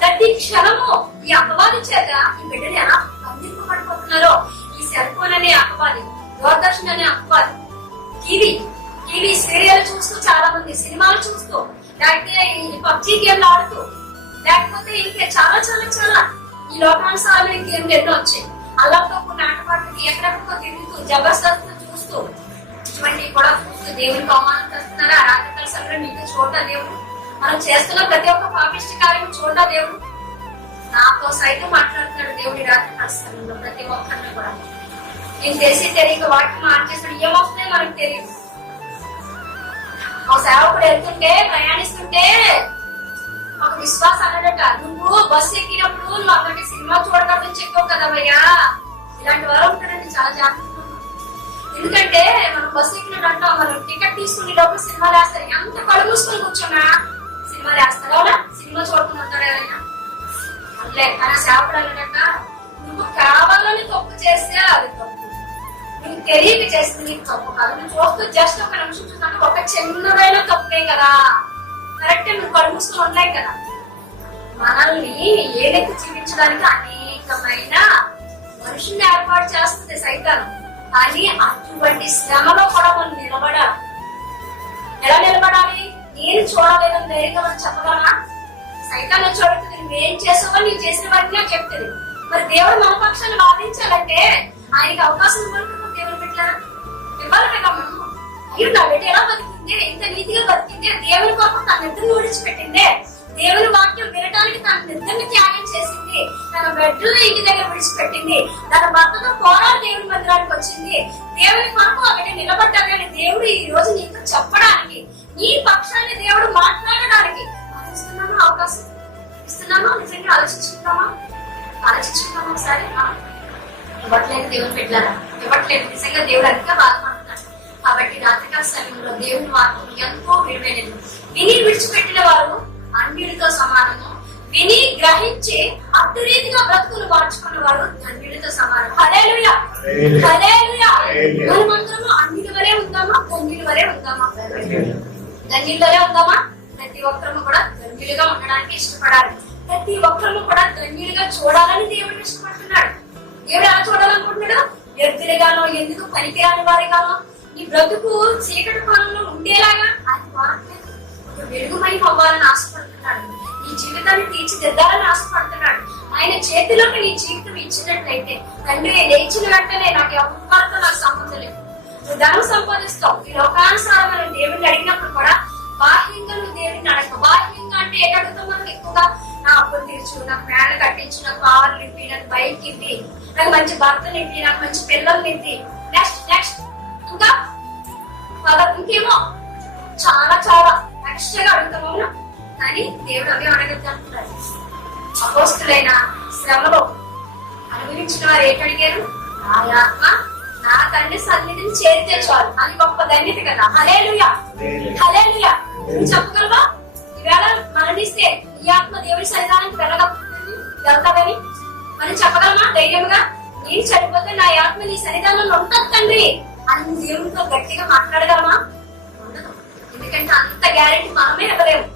ప్రతి క్షణము ఈ అపవాది చేత ఈ బిడ్డలు ఎలా బంధింపబడిపోతున్నారో, ఈ సెల్ ఫోన్ అనే అపవాది, దూరదర్శన్ అనే అపవాది, టీవీ సీరియల్ చూస్తూ, చాలా మంది సినిమాలు చూస్తూ, లేకపోతే ఈ పబ్జీ గేమ్లు ఆడుతూ, లేకపోతే ఇంకా చాలా చాలా చాలా ఈ లోకానుసారమైన గేమ్లు ఎన్నో వచ్చాయి. అల్లాతో కొన్ని ఆటపాటలకి ఎక్కడెక్కడికో తిరుగుతూ, జబర్దస్త్ చూస్తూ, ఇటువంటి కూడా చూస్తూ దేవునికి అవమానం చేస్తున్నారా? రాజకీయ సంఘం మీకు చూడ దేవుడు, మనం చేస్తున్న ప్రతి ఒక్క పాపిష్టి కార్యం చూడ దేవుడు. నాతో సైతం మాట్లాడుతున్నాడు దేవుడి రాజకీయ సంఘంలో ప్రతి ఒక్కరిని కూడా. నేను తెలియక వాటిని మార్చేస్తాడు, ఏమొస్తున్నాయో మనకు తెలియదు. ఒక సేవకుడు వెళ్తుంటే, ప్రయాణిస్తుంటే ఒక విశ్వాసం అన్నాడట, నువ్వు బస్సు ఎక్కినప్పుడు నువ్వు అక్కడికి సినిమా చూడకూడదని చెప్పావు కదా భయ్యా. ఇలాంటి వారు ఉంటారండి, చాలా జాగ్రత్తగా. ఎందుకంటే మనం బస్సు ఎక్కినట్టు మనం టికెట్ తీసుకునే లోపల సినిమాలు వేస్తారు. ఎంత కళ్ళు మూసుకొని కూర్చున్నా సినిమాలు వేస్తారు. అవునా? సినిమా చూడకుండా ఉంటాడు ఎవరైనా? అట్లే మన సేవకుడు అన్నాడట, నువ్వు కావాలని తప్పు చేస్తే అది తప్పు, నువ్వు తెలియక చేస్తే నీకు తప్పు కాదు. నువ్వు చూస్తూ జస్ట్ ఒక నిమిషం చూస్తుంటే ఒక చిన్నదైన తప్పే కదా, కరెక్ట్, నువ్వు కళ్ళు మూసుకొని ఉంటాయి కదా. మనల్ని ఏదైతే జీవించడానికి అనేకమైన మనుషుల్ని ఏర్పాటు చేస్తుంది సైతాను. కానీ అటువంటి శ్రమలో కూడా మనం నిలబడాలి. ఎలా నిలబడాలి? నేను చూడలేదని ధైర్యంగా మనం చెప్పగలనా? సైతాన్ని చూడుతుంది, నువ్వేం చేసావో నీవు చేసిన వారికి నాకు చెప్తుంది. మరి దేవుడు మన పక్షాన్ని వాదించాలంటే ఆయనకి అవకాశం ఇవ్వాలి. దేవుడు పెట్టారా? ఇవ్వాలి కదా. మనం అయ్యో నా బిడ్డ ఎలా బతికిందే, ఇంత నీతిగా బతికిందే, దేవుని కోసం తన నిద్రను విడిచిపెట్టిందే, దేవుని వాక్యం వినడానికి తన నిద్రని త్యాగం చేసింది, తన బిడ్డను ఇంటి దగ్గర విడిచిపెట్టింది, తన భర్తతో పోరాడు దేవుని మందిరానికి వచ్చింది, దేవుని కొరకు ఒకటి నిలబడ్డాడని దేవుడు ఈ రోజు నీకు చెప్పడానికి, నీ పక్షాన్ని దేవుడు మాట్లాడడానికి ఇస్తున్నామా? అవకాశం ఇస్తున్నామా? నిజంగా ఆలోచించుకుంటామా? ఒకసారి గట్టిగా బాధపడుతున్నాడు. కాబట్టి రాత్రికాల సమయంలో దేవుని వాక్యం ఎంతో విలువైనది. విని విడిచిపెట్టిన వారు అన్యుడితో సమానము, విని గ్రహించి అట్టురీతిగా బ్రతుకులు మార్చుకున్న వారు ధన్యుడితో సమానం. హల్లెలూయా, హల్లెలూయా. మనమందరము అన్యుడి వలె ఉందామా, ధన్యుడి వలె ఉందామా? ధన్యుడి వలె ఉందామా? ప్రతి ఒక్కరము కూడా ధన్యులుగా ఉండడానికి ఇష్టపడాలి. ప్రతి ఒక్కరము కూడా ధన్యులుగా చూడాలని దేవుడు ఇష్టపడుతున్నాడు. దేవుడు ఎలా చూడాలనుకుంటున్నాడు? వ్యక్తులుగానో, ఎందుకు పనికిరాని వారిగానో నీ బ్రతుకు చీకటి పనుల్లో ఉండేలాగా అది మారట్లేదు. ఒక వెలుగుమయం అవ్వాలని ఆశపడుతున్నాడు. నీ జీవితాన్ని తీర్చిదిద్దాలని ఆశపడుతున్నాడు. ఆయన చేతిలోకి నీ జీవితం ఇచ్చినట్లయితే, తండ్రి లేచిన వెంటనే నాకు ఎవరితో నాకు సంబంధం లేదు, నువ్వు ధనం సంపాదిస్తావు, ఈ లోకానుసారమైన దేవుడిని అడిగినప్పుడు కూడా బాహ్యంగా నువ్వు దేవుడిని అడగ. బాహ్యంగా అంటే ఏ అడుగుతాం మనం ఎక్కువగా? నా అప్పులు తీర్చు, నాకు మేడ కట్టించు, నాకు కార్లు ఇవ్వి, నాకు బైక్ ఇవ్వి, నాకు మంచి భర్తలు ఇవ్వి, నాకు మంచి పిల్లలు ఇవ్వి, నెక్స్ట్ నెక్స్ట్ ఇంకా ఇంకేమో చాలా చాలా ఎక్స్ట్రాగా అడుగుతాము. కానీ దేవుడు అవి అడగద్దంటున్నారు. అపోస్తులైన శ్రమలో అనుభవించిన వారు ఏటడిగారు? నా ఆత్మ నా తండ్రి సన్నిధిని చేరితే చాలు అని గొప్ప ధన్యత కదా. హల్లెలూయా, హల్లెలూయా. నువ్వు చెప్పగలవా? ఈవేళ మరణిస్తే ఈ ఆత్మ దేవుడి సన్నిధానానికి వెళ్తాదని మనం చెప్పగలమా ధైర్యంగా? నేను చనిపోతే నా ఆత్మ నీ సన్నిధానంలో ఉంటుంది తండ్రి అని దేవుడితో గట్టిగా మాట్లాడగలమా? ఉండదు. ఎందుకంటే అంత గ్యారెంటీ మనమే ఇవ్వలేము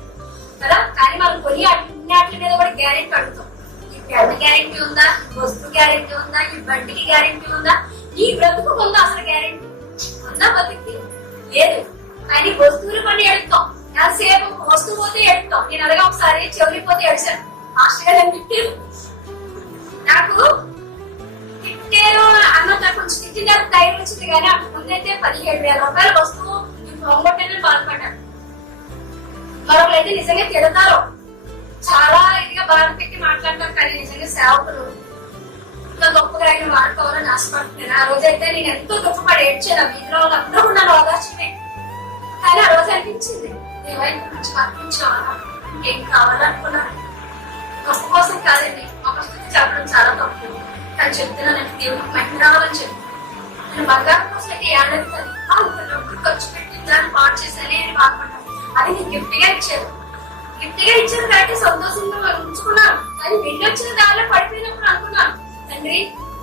కదా. కానీ మనం కొన్ని అన్నిటి మీద కూడా గ్యారెంటీ అడుగుతాం. ఈ పెద్ద గ్యారెంటీ ఉందా? వస్తువు గ్యారెంటీ ఉందా? ఈ బండికి గ్యారెంటీ ఉందా? ఈ బ్రతుకు ఉందా? అసలు గ్యారెంటీ ఉందా బతుకి? లేదు. కానీ వస్తువులు కొన్ని అడుగుతాం. ఎంతసేపు వస్తువు పోతే ఎడుతాం. నేను అలాగే ఒకసారి చెవులిపోతే ఎడిచాను. మాస్టర్ గారు తిట్టారు. నాకు తిట్టారు అన్నంత కొంచెం తిట్టిన ధైర్యం వచ్చింది. కానీ అప్పుడు ముందైతే 17,000 రూపాయల వస్తువు నేను పొంగొట్టని బాధపడ్డాను. మరొకరైతే నిజంగా తిడతారు, చాలా ఇదిగా బాధ పెట్టి మాట్లాడతారు. కానీ నిజంగా సేవకులు ఇంకా గొప్పగా ఆయన వాడుకోవాలని ఆశపడుతున్నాను. ఆ రోజైతే నేను ఎంతో దుఃఖపడి ఏడ్చాను. ఆ వీధిలో అందరూ ఉన్నాను ఆదర్శమే. కానీ ఆ రోజు అనిపించింది, దేవైపు నుంచి కనిపించాలా, ఇంకేం కావాలనుకున్నాను. గొప్ప కోసం కాదండి, ఒక స్థితి చెప్పడం చాలా తప్పు. కానీ చెప్తున్నానంటే దేవుడికి మహిమ రావాలని చెప్తాను. నేను బంగారం కోసం అయితే ఏడాది అంత డబ్బులు ఖర్చు పెట్టి దాన్ని పాటు చేశానే అని బాధపడ్డాను. అది నేను గిఫ్ట్ గా ఇచ్చాను. గిఫ్ట్ గా ఇచ్చాను కాబట్టి సంతోషంగా ఉంచుకున్నాను. కానీ వెళ్ళి వచ్చిన దారిలో పడిపోయినప్పుడు అనుకున్నాను, తండ్రి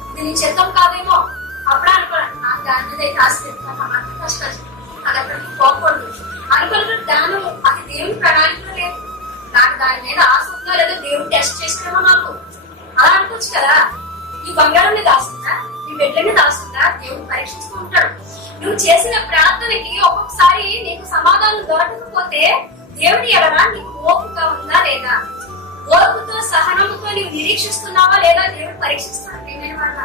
ఇది నీ చిత్తం కాదేమో. అప్పుడే అనుకున్నాను, నాకు దాని మీద అయితే ఆశ పెడతాను, అంత కష్టాలు అది అక్కడికి పోకూడదు అనుకున్నప్పుడు దానం అది దేవుని ప్రణాళికలో లేదు. నాకు దాని మీద ఆశ ఉందో లేదో దేవుడు టెస్ట్ చేసేమో నాకు అలా అనుకోవచ్చు కదా. ఈ బంగారం మీద ఆశందా, ఈ బిడ్డ మీద ఆశందా, దేవుడు పరీక్షిస్తూ ఉంటాడు. నువ్వు చేసిన ప్రార్థనకి ఒక్కొక్కసారి నీకు సమాధానం దొరకకపోతే దేవుడి ఎవరా నీకు ఓపిక ఉందా లేదా, ఓర్పుతో సహనముతో నీవు నిరీక్షిస్తున్నావా లేదా దేవుడు పరీక్షిస్తున్నాడు. ఏమైనా వాళ్ళ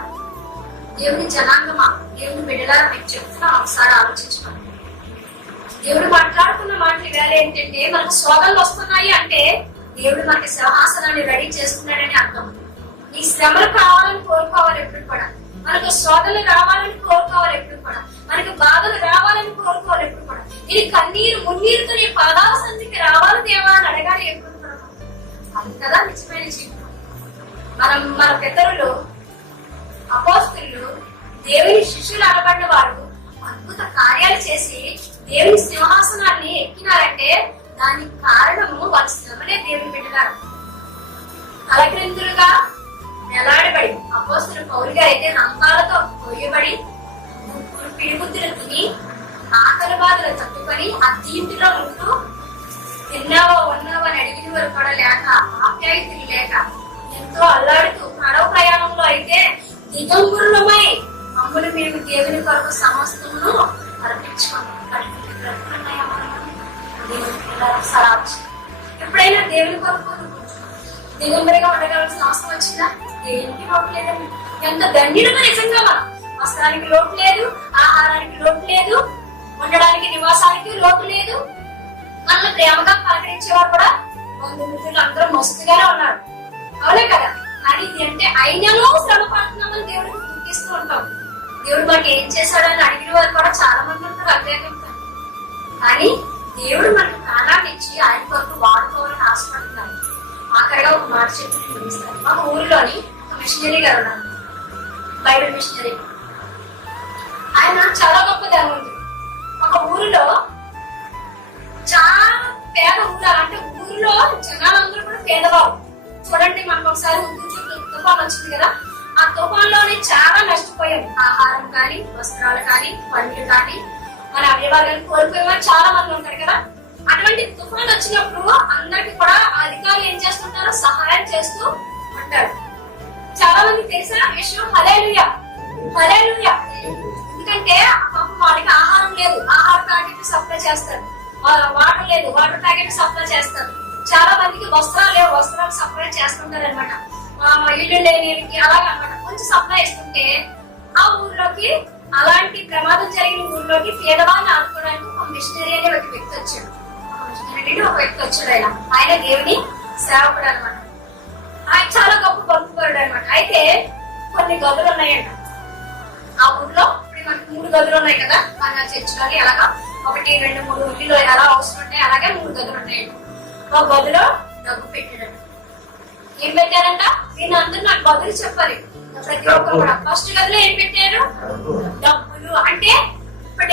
దేవుని జనాంగమా, దేవుని బిడ్డలారా మీకు చెప్తున్నా, ఒకసారి ఆలోచించుకోండి. దేవుడు మాట్లాడుతున్న మాటలు వేరే ఏంటంటే, మనకు శోధనలు వస్తున్నాయి అంటే దేవుడు మనకి సింహాసనాన్ని రెడీ చేస్తున్నాడని అర్థం. నీ శ్రమలు కావాలని కోరుకోవాలి ఎప్పుడు కూడా, మనకు శోధనలు రావాలని కోరుకోవాలి ఎప్పుడు కూడా, మనకు బాధలు రావాలని కోరుకోవాలి ఎప్పుడు కూడా, నీ కన్నీరు మున్నీరుతో నీ పాదాల సంధికి రావాలి దేవా అని అడగాలి ఎప్పుడు కూడా. అది కదా నిజమైన జీవితం. మన పితరులు అపోస్తలులు దేవుని శిష్యులు అనబడిన వారు అద్భుత కార్యాలు చేసి దేవుని సింహాసనాన్ని ఎక్కినారంటే దానికి కారణము వాళ్ళ శ్రమలే. దేవుని బిడ్డలారు అలగ్రంతులుగా నెలాడబడి, అపోస్తలు పౌలు గారు అయితే రంగాలతో కొయ్యబడి పిడిగుద్దులు తిని ఆకలి బాధలు తట్టుకొని అద్దె ఇంటిలో ఉంటూ తిన్నావో ఉన్నావో అని అడిగిన వారు కూడా లేక, ఆప్యాయతలు లేక ఎంతో అల్లాడుతూ నడవ ప్రయాణంలో అయితే దిగంబరులమై మమ్మల్ని మేము దేవుని కొరకు సమస్తమును అర్పించుకోండి. ఎప్పుడైనా దేవుని కొరకు దిగంబరిగా ఉండగలసిన అవసరం వచ్చిందా? దేనికి లోటు లేదండి. ఎంత దండినమో నిజంగా మనం. వస్త్రానికి లోటు లేదు, ఆహారానికి లోటు లేదు, ఉండడానికి నివాసానికి లోటు లేదు. మనల్ని ప్రేమగా పలకరించేవారు కూడా బంధుమిత్రులు అందరూ మస్తుగానే ఉన్నారు, అవునే కదా. కానీ ఇది అంటే అయినలో శ్రమ పడుతున్నామని దేవుడికి గుర్తిస్తూ ఉంటాం. దేవుడు మాకు ఏం చేశాడని అడిగిన వారు కూడా చాలా మంది ఉంటారు, అభ్యర్థిస్తారు. కానీ దేవుడు మనకు ప్రాణాన్ని ఇచ్చి ఆయన కొరకు వాడుకోవాలని ఆశపడుతున్నారు. ఆఖరిగా ఒక మాట చెప్పి చూపిస్తాను. మా ఊరిలోని ఒక మిషనరీ గారు ఉన్నారు, బైబిల్ మిషనరీ. ఆయన చాలా గొప్ప ధనవంతుడు. ఒక ఊరిలో చాలా పేద ఊరు, అంటే ఊరిలో జనాలందరూ కూడా పేదవారు. చూడండి, మనకు ఒకసారి తుఫాన్ వచ్చింది కదా, ఆ తుఫాన్లోనే చాలా నష్టపోయాం. ఆహారం కానీ, వస్త్రాలు కానీ, పండ్లు కానీ, మన అవయవాలను కోల్పోయేవారు చాలా మంది ఉంటారు కదా. అటువంటి తుఫాన్ వచ్చినప్పుడు అందరికి కూడా అధికారులు ఏం చేస్తుంటారో సహాయం చేస్తూ ఉంటారు. చాలా మంది తెలిసిన విషయం హల్లెలూయా, హల్లెలూయా. ఎందుకంటే పాపం వాడికి ఆహారం లేదు, ఆహార ప్యాకెట్ సప్లై చేస్తారు. వాటర్ లేదు, వాటర్ ప్యాకెట్ సప్లై చేస్తారు. చాలా మందికి వస్త్రాలు లేవు, వస్త్రాలు సప్లై చేస్తుంటారు అనమాట. ఇల్లు లేని అలాగనమాట. కొంచెం సప్లై ఇస్తుంటే ఆ ఊర్లోకి, అలాంటి ప్రమాదం జరిగిన ఊర్లోకి పేదవాళ్ళని ఆదుకోవడానికి ఒక మిషనరీ అనే ఒక వ్యక్తి వచ్చాడు. ఆయన దేవుని సేవకుడు అనమాట. ఆయన చాలా గొప్ప భక్తుడు అనమాట. అయితే కొన్ని గదులు ఉన్నాయంట ఆ ఊర్లో. ఇప్పుడు మనకి 3 గదులు ఉన్నాయి కదా మన చర్చిలోని. అలాగా 1, 2, 3 ఇల్లు ఎలా అవసరం ఉంటాయి, అలాగే 3 గదులు ఉన్నాయంట. ఒక గదిలో డబ్బు పెట్టాడంట. ఏం పెట్టారంట? దీని అందరూ నాకు బదులు చెప్పాలి. ప్రతి ఒక్కరు కూడా ఫస్ట్ గదిలో ఏం పెట్టారు? డబ్బులు. అంటే ఇప్పుడు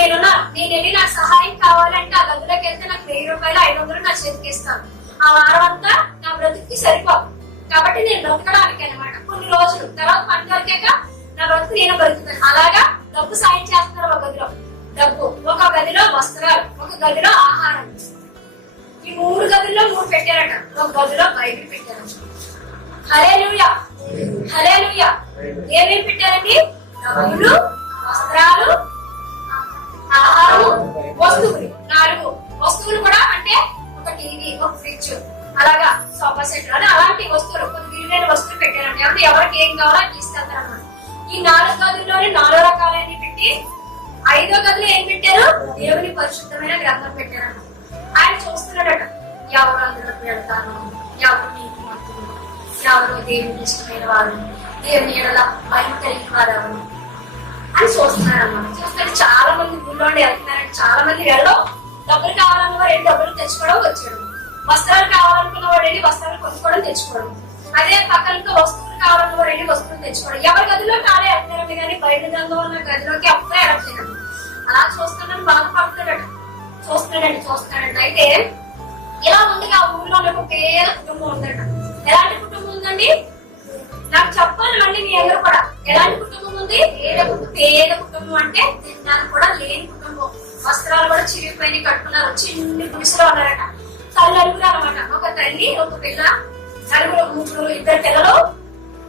నేను వెళ్ళి నాకు సహాయం కావాలంటే ఆ గదిలోకి వెళ్తే నాకు 1000 రూపాయలు 500 నా చేతికి ఇస్తాను. ఆ వారం అంతా నా బ్రతుక్కి సరిపోదు. కాబట్టి నేను బ్రతకడానికి అనమాట. కొన్ని రోజులు తర్వాత పంట వరకాక నా బ్రతుకు నేను బ్రతుకుతాను. అలాగా డబ్బు సాయం చేస్తున్నారు. ఒక గదిలో డబ్బు, ఒక గదిలో వస్త్రాలు, ఒక గదిలో ఆహారం. ఈ 3 గదుల్లో 3 పెట్టారట. ఒక గదిలో బైబిల్ పెట్టారట. హల్లెలూయా, హల్లెలూయా. ఏమేమి పెట్టారండి? డబ్బులు, వస్త్రాలు, ఆహారం, వస్తువులు. 4 వస్తువులు కూడా, అంటే ఒక టీవీ, ఒక ఫ్రిడ్జ్, అలాగా సోఫా సెట్ అని అలాంటి వస్తువులు, కొన్ని విలువైన వస్తువులు పెట్టారండి. అంటే ఎవరికి ఏం కావాలో అది తీసుకెళ్తారన్నమాట. ఈ 4 గదుల్లోనే 4 రకాలైన పెట్టి 5వ గదిలో ఏం పెట్టారు? దేవుని పరిశుద్ధమైన గ్రంథం పెట్టారన్నమాట. ఆయన చూస్తున్నాడట, ఎవరు అందులోకి వెళ్తాను, ఎవరు నీకు మంత్రులు, ఎవరు దేవునికి ఇష్టమైన వారు, దేవుని ఎడల భయం కలిగిన వారు అని చూస్తున్నాడు అన్నమాట. చూస్తే చాలా మంది ఊళ్ళో వెళ్తున్నారంటే చాలా మంది వెళ్ళడం, డబ్బులు కావాలన్న వాడు వెళ్ళి డబ్బులు తెచ్చుకోవడం వచ్చాడు. వస్త్రాలు కావాలనుకున్న వాడు వెళ్ళి వస్త్రాలు కొనుక్కోవడం తెచ్చుకోవడం. అదే పక్కన వస్తువులు కావాలన్న వాడు వెళ్ళి వస్తువులు తెచ్చుకోవడం. ఎవరి గదిలో కాలే వెళ్తారండి, కానీ బయట గదిలో ఉన్న గదిలోకి అప్పుడే వెళ్ళట్లేదు. అలా చూస్తున్నాను బాధపడుతున్నాడట. చూస్తున్నాడండి. అయితే ఇలా ఉంది. ఆ ఊర్లో ఒక పేద కుటుంబం ఉందట. ఎలాంటి కుటుంబం ఉందండి? నాకు చెప్పాలి మళ్ళీ మీ అందరూ కూడా. ఎలాంటి కుటుంబం ఉంది? పేద కుటుంబం. అంటే తినడానికి కూడా లేని కుటుంబం. వస్త్రాలు కూడా చిరిగిపోయి కట్టుకున్నారు. చిన్ని గుడిసెలో ఉన్నారట. నలుగురు అనమాట. ఒక తల్లి, ఒక పిల్ల, నలుగురు, 3 2 పిల్లలు,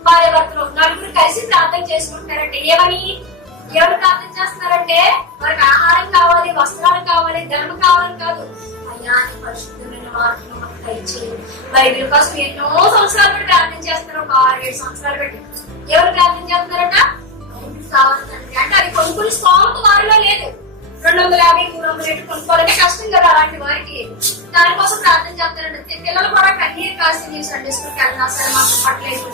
భార్య భర్తలు, నలుగురు కలిసి ప్రార్థన చేసుకుంటారంటే ఏమని? ఎవరు ప్రార్థన చేస్తున్నారంటే వారికి ఆహారం కావాలి, వస్త్రాలు కావాలి, ధనం కావాలని కాదు. అయ్యా నీ పరిశుద్ధమైన వాటిని మనకు దయచేయి. బైబిల్ కోసం ఎన్నో సంవత్సరాలు పెట్టి ప్రార్థన చేస్తారు. ఒక 6-7 సంవత్సరాలు పెట్టి. ఎవరు ప్రార్థన చేస్తున్నారట? బైబిల్ కావాలి తండ్రి. అంటే అది కొనుక్కుని స్తోమత వారిలో లేదు. 250, 300 కొనుక్కోవాలంటే కష్టం కదా అలాంటి వారికి. దానికోసం ప్రార్థన చేస్తారంట. పిల్లలు కూడా కన్నీరు కాసి నేను సండే స్కూల్కి వెళ్ళినా సరే మాకు పట్టలేదు,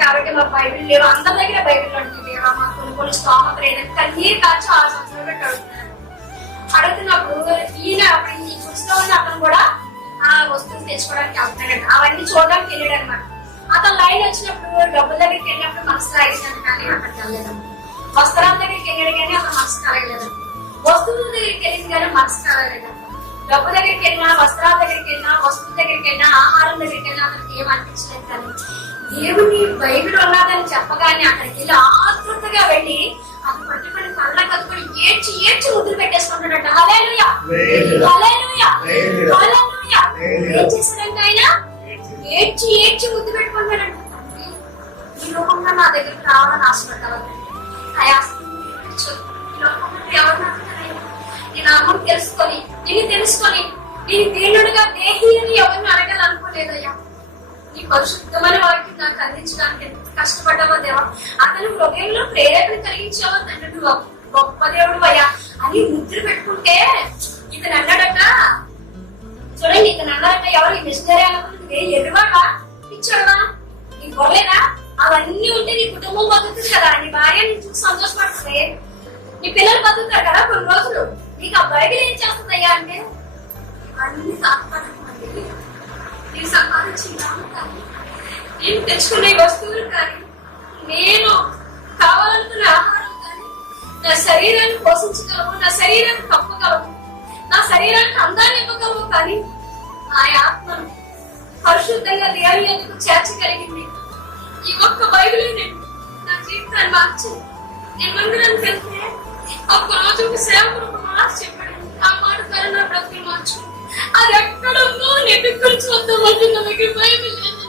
కాబట్టి మాకు బైబిల్ లేవు. అందరి దగ్గర బైబిల్ ఉంటుంది, మాకు కొన్ని స్తోమత లేదని కన్నీరు కాచి 6 సంవత్సరాలు పెట్టి అడుగుతున్నప్పుడు ఈయన అప్పుడు ఈ గుడిలో ఉన్న అతను కూడా ఆ వస్తువులు తెచ్చుకోవడానికి వెళ్తున్నాడు. అవన్నీ చూడడానికి వెళ్ళాడు అనమాట. అతను లైన్ వచ్చినప్పుడు డబ్బుల దగ్గరికి వెళ్ళినప్పుడు మనసు రాయించాను, కానీ అక్కడికి వెళ్ళలేదు. వస్త్రాల దగ్గరికి వెళ్ళాడు కానీ అతను మనసు కలగలేదు. వస్తువుల దగ్గరికి వెళ్ళింది కానీ మనసు కలగలేదు. డబ్బు దగ్గరికి వెళ్ళినా, వస్త్రాల దగ్గరికి వెళ్ళినా, వస్తువుల దగ్గరికి వెళ్ళినా, ఆహారం దగ్గరికి వెళ్ళినా అతనికి ఏం అనిపించలేదు. కానీ దేవుని బైబిల్ ఉన్నదని చెప్పగానే అక్కడికి వెళ్ళి ఆతృతగా వెళ్ళి అది పట్టుకొని కళ్ళ కట్టుకొని ఏడ్చి ముద్దులు పెట్టేసుకుంటాడట. హల్లెలూయా, హల్లెలూయా, హల్లెలూయా. ఏం చేశాడంటే ఆయన ఏడ్చి ముద్దు పెట్టుకుంటాడంట. ఈ లోకంలో నా దగ్గరికి రావాలని ఆశపడ్డాను. నేను అమ్మను తెలుసుకొని నేను దేవుడుగా దేహీయుని ఎవరిని అడగాలనుకోలేదయ్యా. నీ పరిశుద్ధమైన వారికి నాకు అందించడానికి ఎంత కష్టపడ్డావో దేవా. అతను హృదయంలో ప్రేరేపణ కలిగించావో తండ్రి, నువ్వు గొప్ప దేవుడు అయ్యా అని ముద్ర పెట్టుకుంటే ఇతను అన్నాడట. చూడండి, ఇతను అన్నాడట, ఎవరు మిషనరీ అనుకుంటుంది, ఎదురువాడా ఇచ్చాడా నీ గొర్రెనా? అవన్నీ ఉంటే నీ కుటుంబం బతుకుతుంది కదా, నీ భార్య నీ చూసి సంతోషపడుతుంది, నీ పిల్లలు బతుకుతారు కదా కొన్ని రోజులు. నీకు ఆ బైబిల్ ఏం చేస్తుందయ్యా అంటే అన్ని సంపాదించండి. నేను సంపాదించిందాను కానీ, నేను తెచ్చుకునే వస్తువులు కానీ, నేను కావాలనుకునే ఆహారం కానీ, నా శరీరాన్ని పోషించగలవు, నా శరీరాన్ని కప్పగలవు, నా శరీరానికి అందాన్ని ఇవ్వగలవు, కానీ ఆ ఆత్మను పరిశుద్ధంగా దేవుని ఎందుకు చేర్చగలిగింది. ఈ ఒక్క బైబిల్ నేను నా జీవితాన్ని మార్చి నేను మందిరానికి వెళ్తే ఒక్క రోజు ఒక సేవకుడు ఒక మాట చెప్పాడు. ఆ మాట ద్వారా నా బ్రతుకులు మార్చు. అది ఎక్కడుందో నెట్టుకుని చూద్దామంటే మనకి బైబిల్ లేదండి,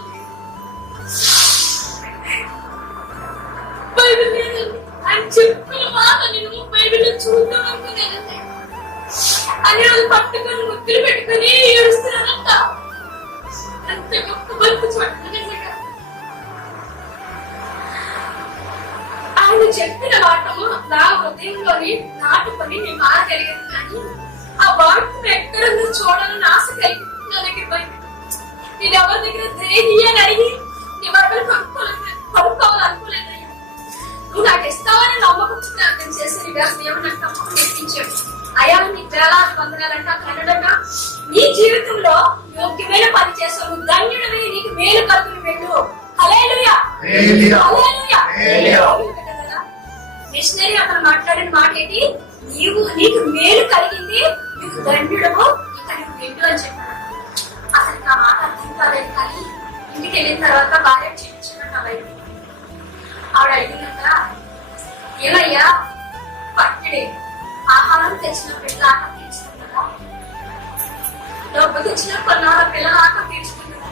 బైబిల్ లేదండి. ఆయన చెప్పుకున్న మాట నేను బైబిల్లో చూద్దాం అనుకునేదండి. అని వాళ్ళు పట్టుకొని ముద్దులు పెట్టుకుని ఏడుస్తున్నారంట. అంత గొప్ప బతుకు చూడండి. ఆయన చెప్పిన వాటము నా హృదయంలోని నాటుకొని నేను మారగలిగాను, కానీ ఆ వాటిని ఎక్కడ చూడాలని ఆశ కలిగి నా దగ్గర పోయింది. నేను ఎవరి దగ్గర దేని అని అడిగి నీ బట్టలు కొనుక్కోవాలనుకోలేదయ్యా. నువ్వు నాకు ఇస్తావని నమ్మకం ప్రార్థన చేసి నీ వ్యాసం ఏమో నాకు తప్పకుండా ఎక్కించాడు. అయ్యా నీకు వేలాది వందనాలంట కన్నడంట. నీ జీవితంలో యోగ్యమైన పని చేసావు, నువ్వు ధన్యుడివి, నీకు మేలు కలుగుని వెళ్ళు. హల్లెలూయా హల్లెలూయా. మిషనరీ అతను మాట్లాడిన మాట ఏంటి? నీకు మేలు కలిగింది, నీకు ధన్యుడము, ఇక నీకు వెళ్ళు అని చెప్పాడు. అతనికి ఆ మాట అర్థం కాలేదు, కానీ ఇంటికి వెళ్ళిన తర్వాత భార్య చూపించుకున్నట్టు అవైంది. ఆవిడ అడిగినాక, ఏమయ్యా పట్టడే ఆహారం తెచ్చిన పిల్లల ఆకలి తీర్చుతుంది కదా, డబ్బు తెచ్చిన కొన్నాళ్ళ పిల్లల ఆకలి తీర్చుతుంది కదా,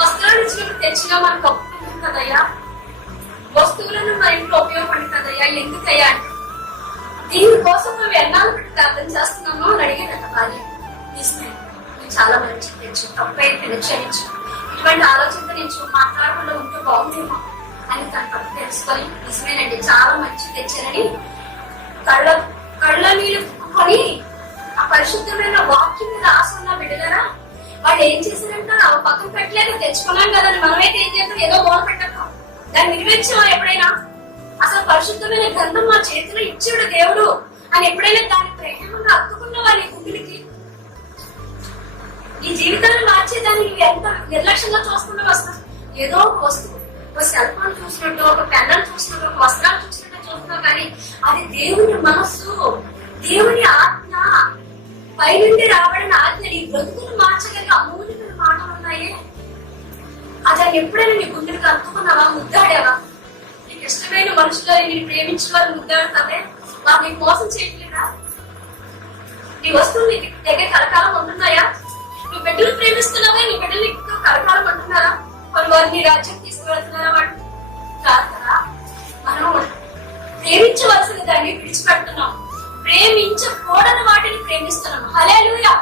వస్త్రాలు ఇచ్చినప్పుడు తెచ్చినా మనకు ఒప్పుకుంటుంది కదయ్యా, వస్తువులను మన ఇంట్లో ఉపయోగపడి కదయ్యా, ఎందుకయ్యా అంటే దీనికోసం నువ్వు ఎన్నాళ్ళు పెట్టి ప్రార్థన చేస్తున్నాము అని అడిగాడట భార్య. నిజమే, నువ్వు చాలా మంచి తెచ్చు, తప్పైతే క్షమించు, ఇటువంటి ఆలోచనతో నేను మాట్లాడకుండా ఉంటే బాగుందేమో అని తన తప్పు తెలుసుకొని, నిజమేనండి చాలా మంచి తెచ్చానని కళ్ళ నీళ్ళు కొని ఆ పరిశుద్ధమైన వాక్యం మీద ఆశ ఉన్న బిడ్డలరా వాళ్ళు ఏం చేశారంట, పక్కన పెట్టలేక తెచ్చుకున్నాం కదా అని మనమైతే ఏం చేస్తాం, ఏదో మూల పెట్టాం, దాన్ని నిర్వహించామా ఎప్పుడైనా? అసలు పరిశుద్ధమైన గ్రంథం మా చేతిలో ఇచ్చాడు దేవుడు అని ఎప్పుడైనా దాని ప్రేమగా అత్తుకున్న వాళ్ళ గుండెలకి ఈ జీవితాన్ని మార్చేదాన్ని నువ్వు ఎంత నిర్లక్ష్యంగా చూస్తున్నావు. అసలు ఏదో ఒక వస్తువు, ఒక సెల్ ఫోన్ చూసినట్టు, ఒక పెన్నులు చూసినట్టు, ఒక వస్త్రాలు చూసినట్టు చూస్తున్నావు, కానీ అది దేవుని మనస్సు, దేవుని ఆజ్ఞ, పైనుండి రాబడిన ఆజ్ఞ. నీ బ్రతుకును మార్చగలిగే అమూల్యమైన మాటలు ఉన్నాయే, అది ఎప్పుడైనా నీ గుండెలకు అత్తుకున్నావా, ముద్దాడావా? నీకు ఇష్టమైన మనుషులు నేను ప్రేమించిన వారు ముద్దాడుతావే, వాళ్ళు నీకు మోసం చేయట్లేదా? నీ వస్తువులు నీకు దగ్గర కలకాలం ఉంటున్నాయా? నువ్వు బిడ్డలు ప్రేమిస్తున్నావా, నీ బిడ్డలు నీకు కలకాలం ఉంటున్నారా? మరి వారు నీ రాజ్యం తీసుకువెళ్తున్నారా? వాడు కాదు కదా. మనం ప్రేమించవలసిన దాన్ని విడిచిపెడుతున్నాం, ప్రేమించకూడని వాటిని ప్రేమిస్తున్నాం. హల్లెలూయా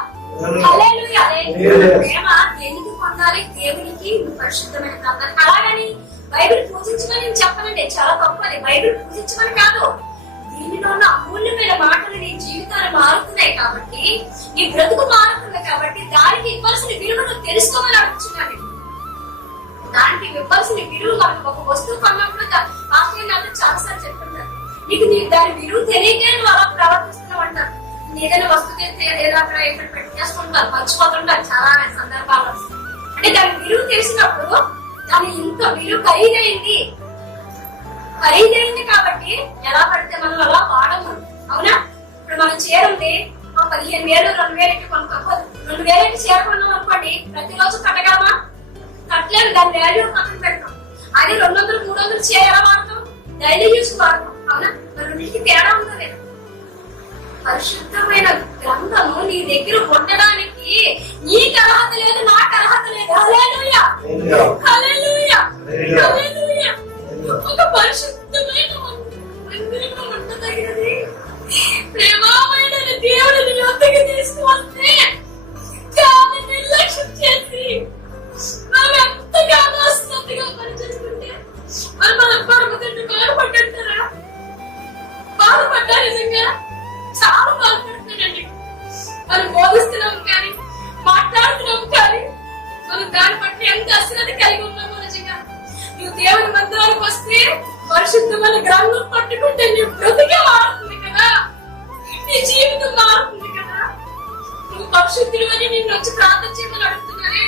హల్లెలూయా. ప్రేమ దేనికి పొందాలి? దేవునికి పరిశుద్ధమైన పొందాలి. అలాగని బైబిల్ పూజించమని నేను చెప్పనండి, చాలా తప్పది. బైబిల్ పూజించమని కాదు, దీనిలో ఉన్న అమూల్యమైన మాటలు నీ జీవితాలు మారుతున్నాయి కాబట్టి, నీ బ్రతుకు మారుతుంది కాబట్టి దానికి ఇవ్వాల్సిన విలువను తెలుసుకోమని అడుగుతున్నాను. దానికి ఇవ్వాల్సిన విలువ మనకు ఒక వస్తువు కొన్నప్పుడు నాతో చాలాసార్లు చెప్తుంటారు, నీకు దాని విలువ తెలియకే నువ్వు అలా ప్రవర్తిస్తున్నావు అంటారు. ఏదైనా వస్తువు తెస్తే లేదా అక్కడ ఇక్కడ పెట్టేసుకుంటారు, మర్చిపోతుంటారు చాలా సందర్భాలు. అంటే దాని విలువ తెలిసినప్పుడు దాని ఇంత విలువ ఖరీదైంది కాబట్టి ఎలా పడితే మనం అలా వాడము. అవునా? ఇప్పుడు మనం చీర ఉంది, 15,000 2,000 కొనుక్కోదు, 2,000 చీర కొన్నాం అనుకోండి, ప్రతిరోజు కట్టగలమా? కట్టలేదు. దాని వాల్యూ పక్కన పెడతాం. అది 200 300 చీర ఎలా వాడతాం? డైలీ యూస్ వాడతాం. అవునా? రెండింటికి తేడా ఉందా లేదా? పరిశుద్ధమైన గ్రంథము నీ దగ్గర ఉండడానికి నీకు అర్హత లేదు, నాకు అర్హత లేదు. హల్లెలూయా హల్లెలూయా హల్లెలూయా. ఒక పరిశుద్ధమైన మందిరంలో ఉండదగినది ప్రేమమైన దేవుడిని యొద్దకు తీసుకువస్తే దాన్ని నిర్లక్ష్యం చేసి మనం ఎంతగానో అశ్రద్ధగా పనిచేస్తుంటే మన పరమతండ్రి బాధపడ్డారా? బాధపడ్డా నిజంగా చాలా బాధపడుతున్నానండి. మనం బోధిస్తున్నాం కానీ, మాట్లాడుతున్నాం కానీ, మనం దాన్ని బట్టి ఎంత అశ్రద్ధ కలిగి ఉన్నామో నిజంగా. నువ్వు దేవుని మందిరానికి వస్తే పరిశుద్ధమైన గ్రంథం పట్టుకుంటే నీ బ్రతికే మారుతుంది కదా, నీ జీవితం మారుతుంది కదా. నువ్వు పరిశుద్ధులు అని నిన్ను వచ్చి ప్రార్థన చేయమని అడుగుతున్నానే.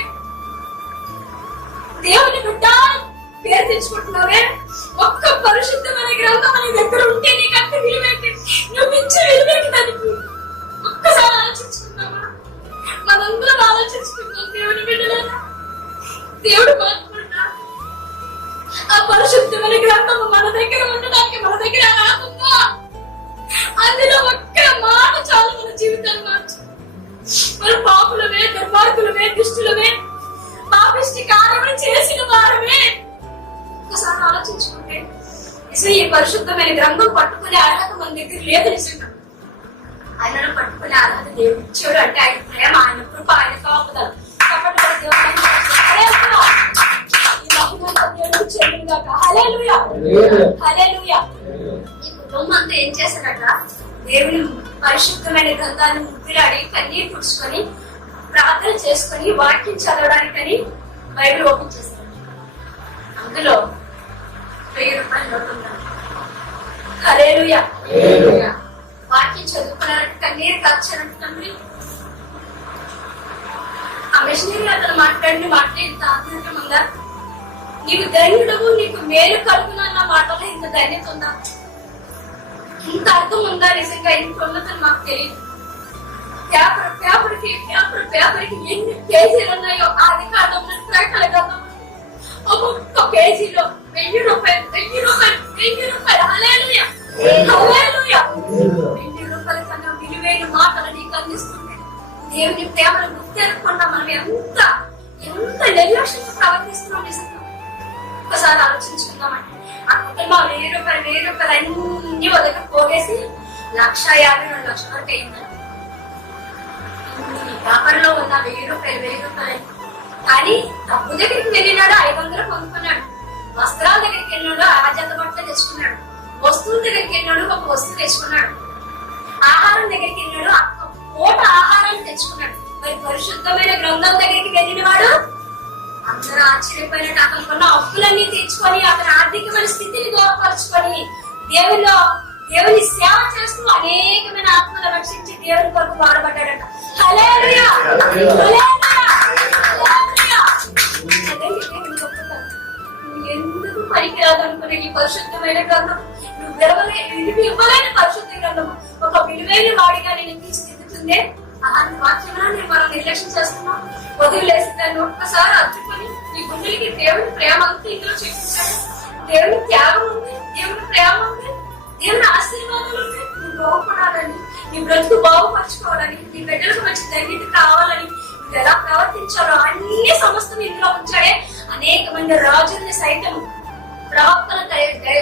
దేవుని బిడ్డ, పేరు తెచ్చుకుంటున్నావే, ఒక్క పరిశుద్ధమైన గ్రంథం మన దగ్గర ఉంటే నీకంటే విలువేంటి, నువ్వు ఇచ్చే విలువేంటి దానికి ఒక్కసారి ఆలోచించుకున్నావా? మనందరం ఆలోచించుకున్నాం. దేవుని బిడ్డలేదా, దేవుడు మాట్లాడుతున్నా ఆ పరిశుద్ధమైన గ్రంథము మన దగ్గర ఉండడానికి మన దగ్గర రాకుండా అందులో ఒక్క మాట చాలు మన జీవితాన్ని మార్చు. మన పాపులమే, దుర్మార్గులమే, దుష్టులమే, పాపిష్టి కార్యములు చేసిన వారమే. ఒకసారి ఆలోచించుకుంటే నిజం ఈ పరిశుద్ధమైన గ్రంథం పట్టుకునే అర్హత మన దగ్గర లేదు. నిజంగా ఆయనను పట్టుకునే అర్హత దేవుడు ఇచ్చాడు అంటే ఆయన ప్రేమ, ఆయన కృప, ఆయన కాపుదల. కాబట్టి ఈ కుటుంబం అంతా ఏం చేశారట, దేవుని పరిశుద్ధమైన గ్రంథాన్ని ముద్దులాడి కన్నీరు పుడుచుకొని ప్రార్థన చేసుకొని వాక్యం చదవడానికని బైబిల్ ఓపెన్ చేశారు. అందులో 1000 రూపాయలు నోటు ఉన్నారు. హల్లెలూయా. వాక్యం చదువుకున్నారంటే కన్నీరు కాచారంటే ఆ మిషనరీ అతను మాట్లాడి ఇంత ఆత్మీయత ఉందా? నీకు ధన్యుడవు, నీకు మేలు కలుగునన్న మాటలో ఇంత ధన్యత ఉందా? ఇంత అర్థం ఉందా? నిజంగా ఇంత ఉన్నదని మాకు తెలియదు. పేపర్కి ఎన్ని పేజీలు ఉన్నాయో ఆది కాలంలో ప్రకటన గ్రంథం ఒక్కొక్క పేజీలో 1000 రూపాయలు. హల్లెలూయా. 1000 రూపాయల కన్నా విలువైన మాటలు నీకు అందిస్తుంది. దేవుని ప్రేమను గుర్తెరగకుండా మనం ఎంత నిర్లక్ష్యంగా ప్రవర్తిస్తున్నాం. నిజంగా ఒకసారి ఆలోచించుకుందామంటే ఆ కుటుంబం 1000 రూపాయలు అన్ని ఒక దగ్గర పోగేసి 1,52,00,000 వరకు అయింది. వ్యాపారంలో ఉన్న 1000 రూపాయలు కానీ డబ్బు దగ్గరికి వెళ్ళినాడు 500 పొందుకున్నాడు. వస్త్రాల దగ్గరికి వెళ్ళినాడు 6 బట్టలు తెచ్చుకున్నాడు. వస్తువుల దగ్గరికి వెళ్ళినాడు ఒక వస్తువు తెచ్చుకున్నాడు. ఆహారం దగ్గరికి వెళ్ళినాడు పూట ఆహారాన్ని తెచ్చుకున్నాడు. మరి పరిశుద్ధమైన గ్రంథం దగ్గరికి వెళ్ళిన వాడు అందరూ ఆశ్చర్యపోయినట్టు అతనుకున్న అప్పులన్నీ తీర్చుకొని అతని ఆర్థికమైన స్థితిని దూరపరుచుకొని దేవుని సేవ చేస్తూ అనేకమైన ఆత్మలు రక్షించి దేవుని కొరకు వాడబడ్డాడట. హల్లెలూయా. నువ్వు ఎందుకు పనికిరాదు అనుకునే ఈ పరిశుద్ధమైన గ్రంథం, నువ్వు ఇవ్వలేని పరిశుద్ధ గ్రంథం ఒక విలువైన వాడిగా నేను తీర్చిదిద్దుతుందే. అలాంటి వాక్యాన్ని మనం నిర్లక్ష్యం చేస్తున్నాం. వదిలేసి దాన్ని ఒక్కసారి అర్చుకొని నీ గుండెలకి దేవుని ప్రేమ అంతా ఇందులో చూపించాడు. దేవుని త్యాగం ఉంది, దేవుని ప్రేమ ఉంది, దేవుని ఆశీర్వాదాలు ఉంది. నువ్వు బాగుపడాలని, నీ బ్రతుకు బాగుపరచుకోవాలని, నీ బిడ్డలకు మంచి ధన్యత కావాలని, నువ్వు ఎలా ప్రవర్తించాలో అన్ని సమస్తం ఇందులో ఉంచాడే. అనేక మంది రాజుల్ని ప్రవక్తలైతే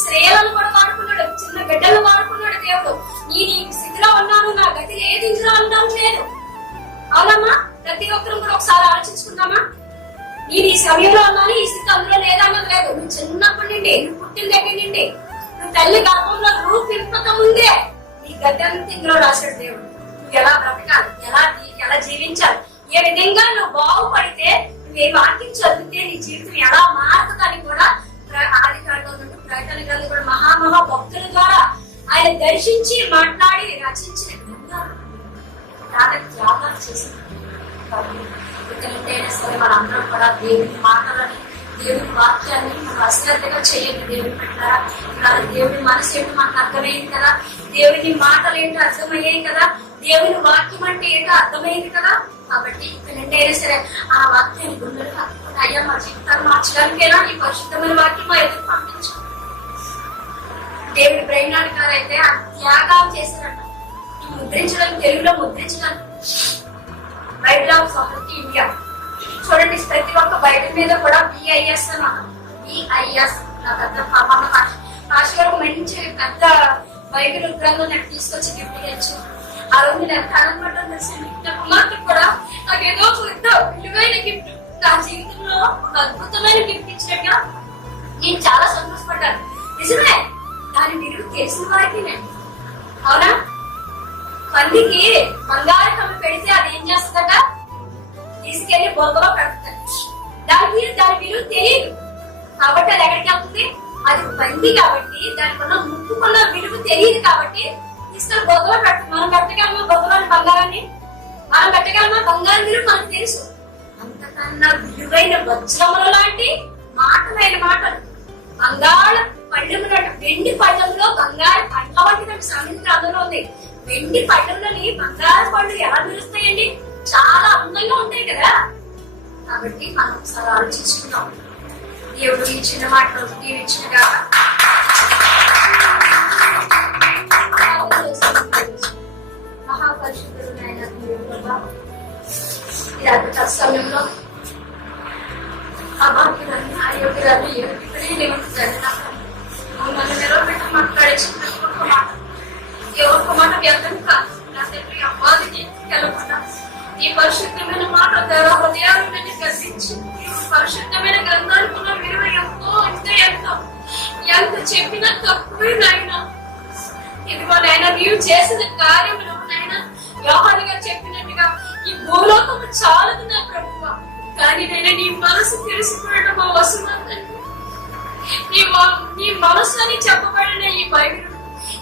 స్త్రీలను కూడా వాడుకున్నాడు, చిన్న బిడ్డలు వాడుకున్నాడు. దేవుడు నీ స్థితిలో ఉన్నాను, నా గతి లేదు ఇందులో అనడం లేదు. అవునమ్మా, ప్రతి ఒక్కరు కూడా ఒకసారి ఆలోచించుకుందామా? నేను ఈ సమయంలో ఉన్నాను, ఈ స్థితి అందులో లేదన్నది లేదు. నువ్వు చిన్నప్పటి నుండి, నువ్వు పుట్టిన దగ్గర నుండి, నువ్వు తల్లి గర్భంలో రూపింపక ముందే నీ గతి అంతా ఇందులో రాశాడు దేవుడు. నువ్వు ఎలా బ్రతకాలి, ఎలా జీవించాలి, ఏ విధంగా నువ్వు బాగుపడితే, నువ్వు ఏ వాక్యం చదివితే నీ జీవితం ఎలా మారుతుందని కూడా ఆది కాలంలో నుండి ప్రకటన గ్రంథం కూడా మహా భక్తుల ద్వారా ఆయన దర్శించి మాట్లాడి రచించిన గ్రంథాలు త్యాగాలు చేసింది. ఎక్కడైనా సరే మనందరం కూడా దేవుని మాటలని, దేవుని వాక్యాన్ని మనం అశ్రద్ధగా చేయండి. దేవుని పెట్టారా ఇవాళ దేవుని మనసు ఏంటో మనకు అర్థమైంది కదా, దేవుని మాటలు ఏంటో అర్థమయ్యాయి కదా, దేవుని వాక్యం అంటే ఏంటో అర్థమైంది కదా. కాబట్టి ఎక్కడైనా సరే ఆ వాక్యాన్ని గుండెలు హత్తుకుని అయ్యా మా జీవితాన్ని మార్చడానికైనా ఈ పరిశుద్ధమైన వాక్యం మా ఎదురు పంపించు. దేవుడి బ్రహ్మాండ గారు అయితే ఆ త్యాగాలు చేశారంట. ముద్రించడానికి, తెలుగులో ముద్రించడానికి బైబిల్ ఆఫ్ సొసైటీ ఇండియా చూడండి. ప్రతి ఒక్క బైబిల్ మీద కూడా BIS అన్నాను. BIS భాష మంచి పెద్ద బైబిల్ గ్రంథం నాకు తీసుకొచ్చి గిఫ్ట్ ఇవ్వచ్చు. ఆ రోజు నాకు ఆనందపడ్డం తెలిసింది. నా కుమార్తె కూడా నాకు ఏదో పెద్ద విలువైన గిఫ్ట్, నా జీవితంలో ఒక అద్భుతమైన గిఫ్ట్ ఇచ్చినట్టుగా నేను చాలా సంతోషపడ్డాను. నిజమే, దాని విలువ తెలిసిన వారికి నేను. అవునా? పందికి బంగారు కమ్మ పెడితే అది ఏం చేస్తుందట, తీసుకెళ్లి బొగ్గలో పెడుతుంది. దాని విలువ తెలియదు కాబట్టి అది ఎక్కడికి వెళ్తుంది, అది పంది కాబట్టి దానికి ఉన్న ముక్కుకున్న విలువ తెలియదు కాబట్టి తీసుకొని బొగ్గలో పెడుతుంది. మనం పెట్టగలమా బొగ్గలోని బంగారాన్ని? మనం పెట్టగలమా? బంగారం విలువ మనకు తెలుసు. అంత తన విలువైన వజ్రముల లాంటి మాటలైన మాటలు. బంగాళ పళ్ళెమున వెండి పళ్ళెంలో బంగారు పండ్ల వంటి సామెత అందులో ఉంది. వెండి పళ్ళెంలోని బంగారు పళ్ళు ఎలా నిలుస్తాయండి? చాలా అందంగా ఉంటాయి కదా. కాబట్టి మనం ఒకసారి ఆలోచించుకుందాం. దేవుడు ఇచ్చిన మాటలు దీవించినగా మహాపరిశుద్ధుడు సమయంలో అభాగ్యులని అయోగ్యులని ఇక్కడే నిలబడుతుంది. మమ్మల్ని నిలబెట్టి మాట్లాడించిన ఒక్క మాట, ఏ ఒక్క మాట వ్యర్థం కాదు. నా తండ్రి అమ్మాదికి తెలపడా ఈ పరిశుద్ధమైన మాట ద్వారా హృదయాలను గర్తించి పరిశుద్ధమైన గ్రంథాలకున్న విలువ ఎంతో ఎంత చెప్పినా తక్కువే నాయన. ఇదిగో నాయన నీవు చేసిన కార్యములు నాయన యోహాను గారు చెప్పినట్టుగా ఈ భూలోకము చాలదు నా ప్రభువ, కానీ నేను నీ మనసు తెలుసుకోవడం మా వసంతండి. నీ మనసు అని చెప్పబడిన ఈ బైబిల్,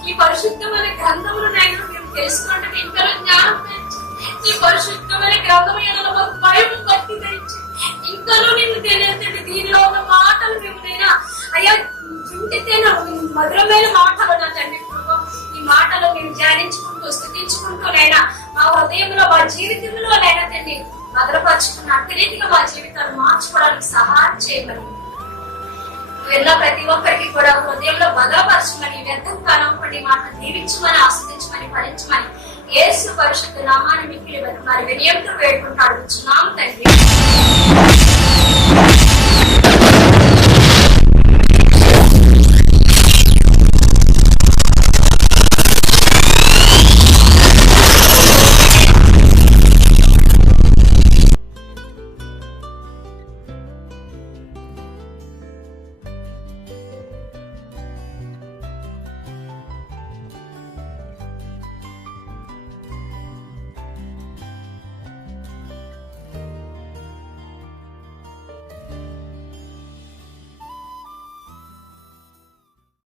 ఈ పరిశుద్ధమైన గ్రంథములు నాయన మేము తెలుసుకోవడం ఇంకా జ్ఞానం తెచ్చి, ఈ పరిశుద్ధమైన గ్రంథం ఏదైనా మాకు భయం భక్తి తెచ్చి ఇంకనూ నేను తెలియదండి. దీనిలో ఉన్న మాటలు మేమునైనా అయ్యా వింటేనా మధురమైన మాటలు నా తండ్రి. ఈ మాటలు మేము ధ్యానించుకుంటూ స్థుతించుకుంటూనైనా మా హృదయంలో మా జీవితంలో నైనా తండ్రి భద్రపరుచుకున్న అతిరీతిగా మా జీవితాలు మార్చుకోవడానికి సహాయం చేయమని, వెళ్ళ ప్రతి ఒక్కరికి కూడా హృదయంలో భద్రపరచమని, వ్యర్థం కానప్పటి మాట దీవించమని, ఆస్వాదించమని, భరించమని యేసు పరిశుద్ధ నామాన్ని మీకు మరి వినియంతో వేడుకుంటాడు తండ్రి.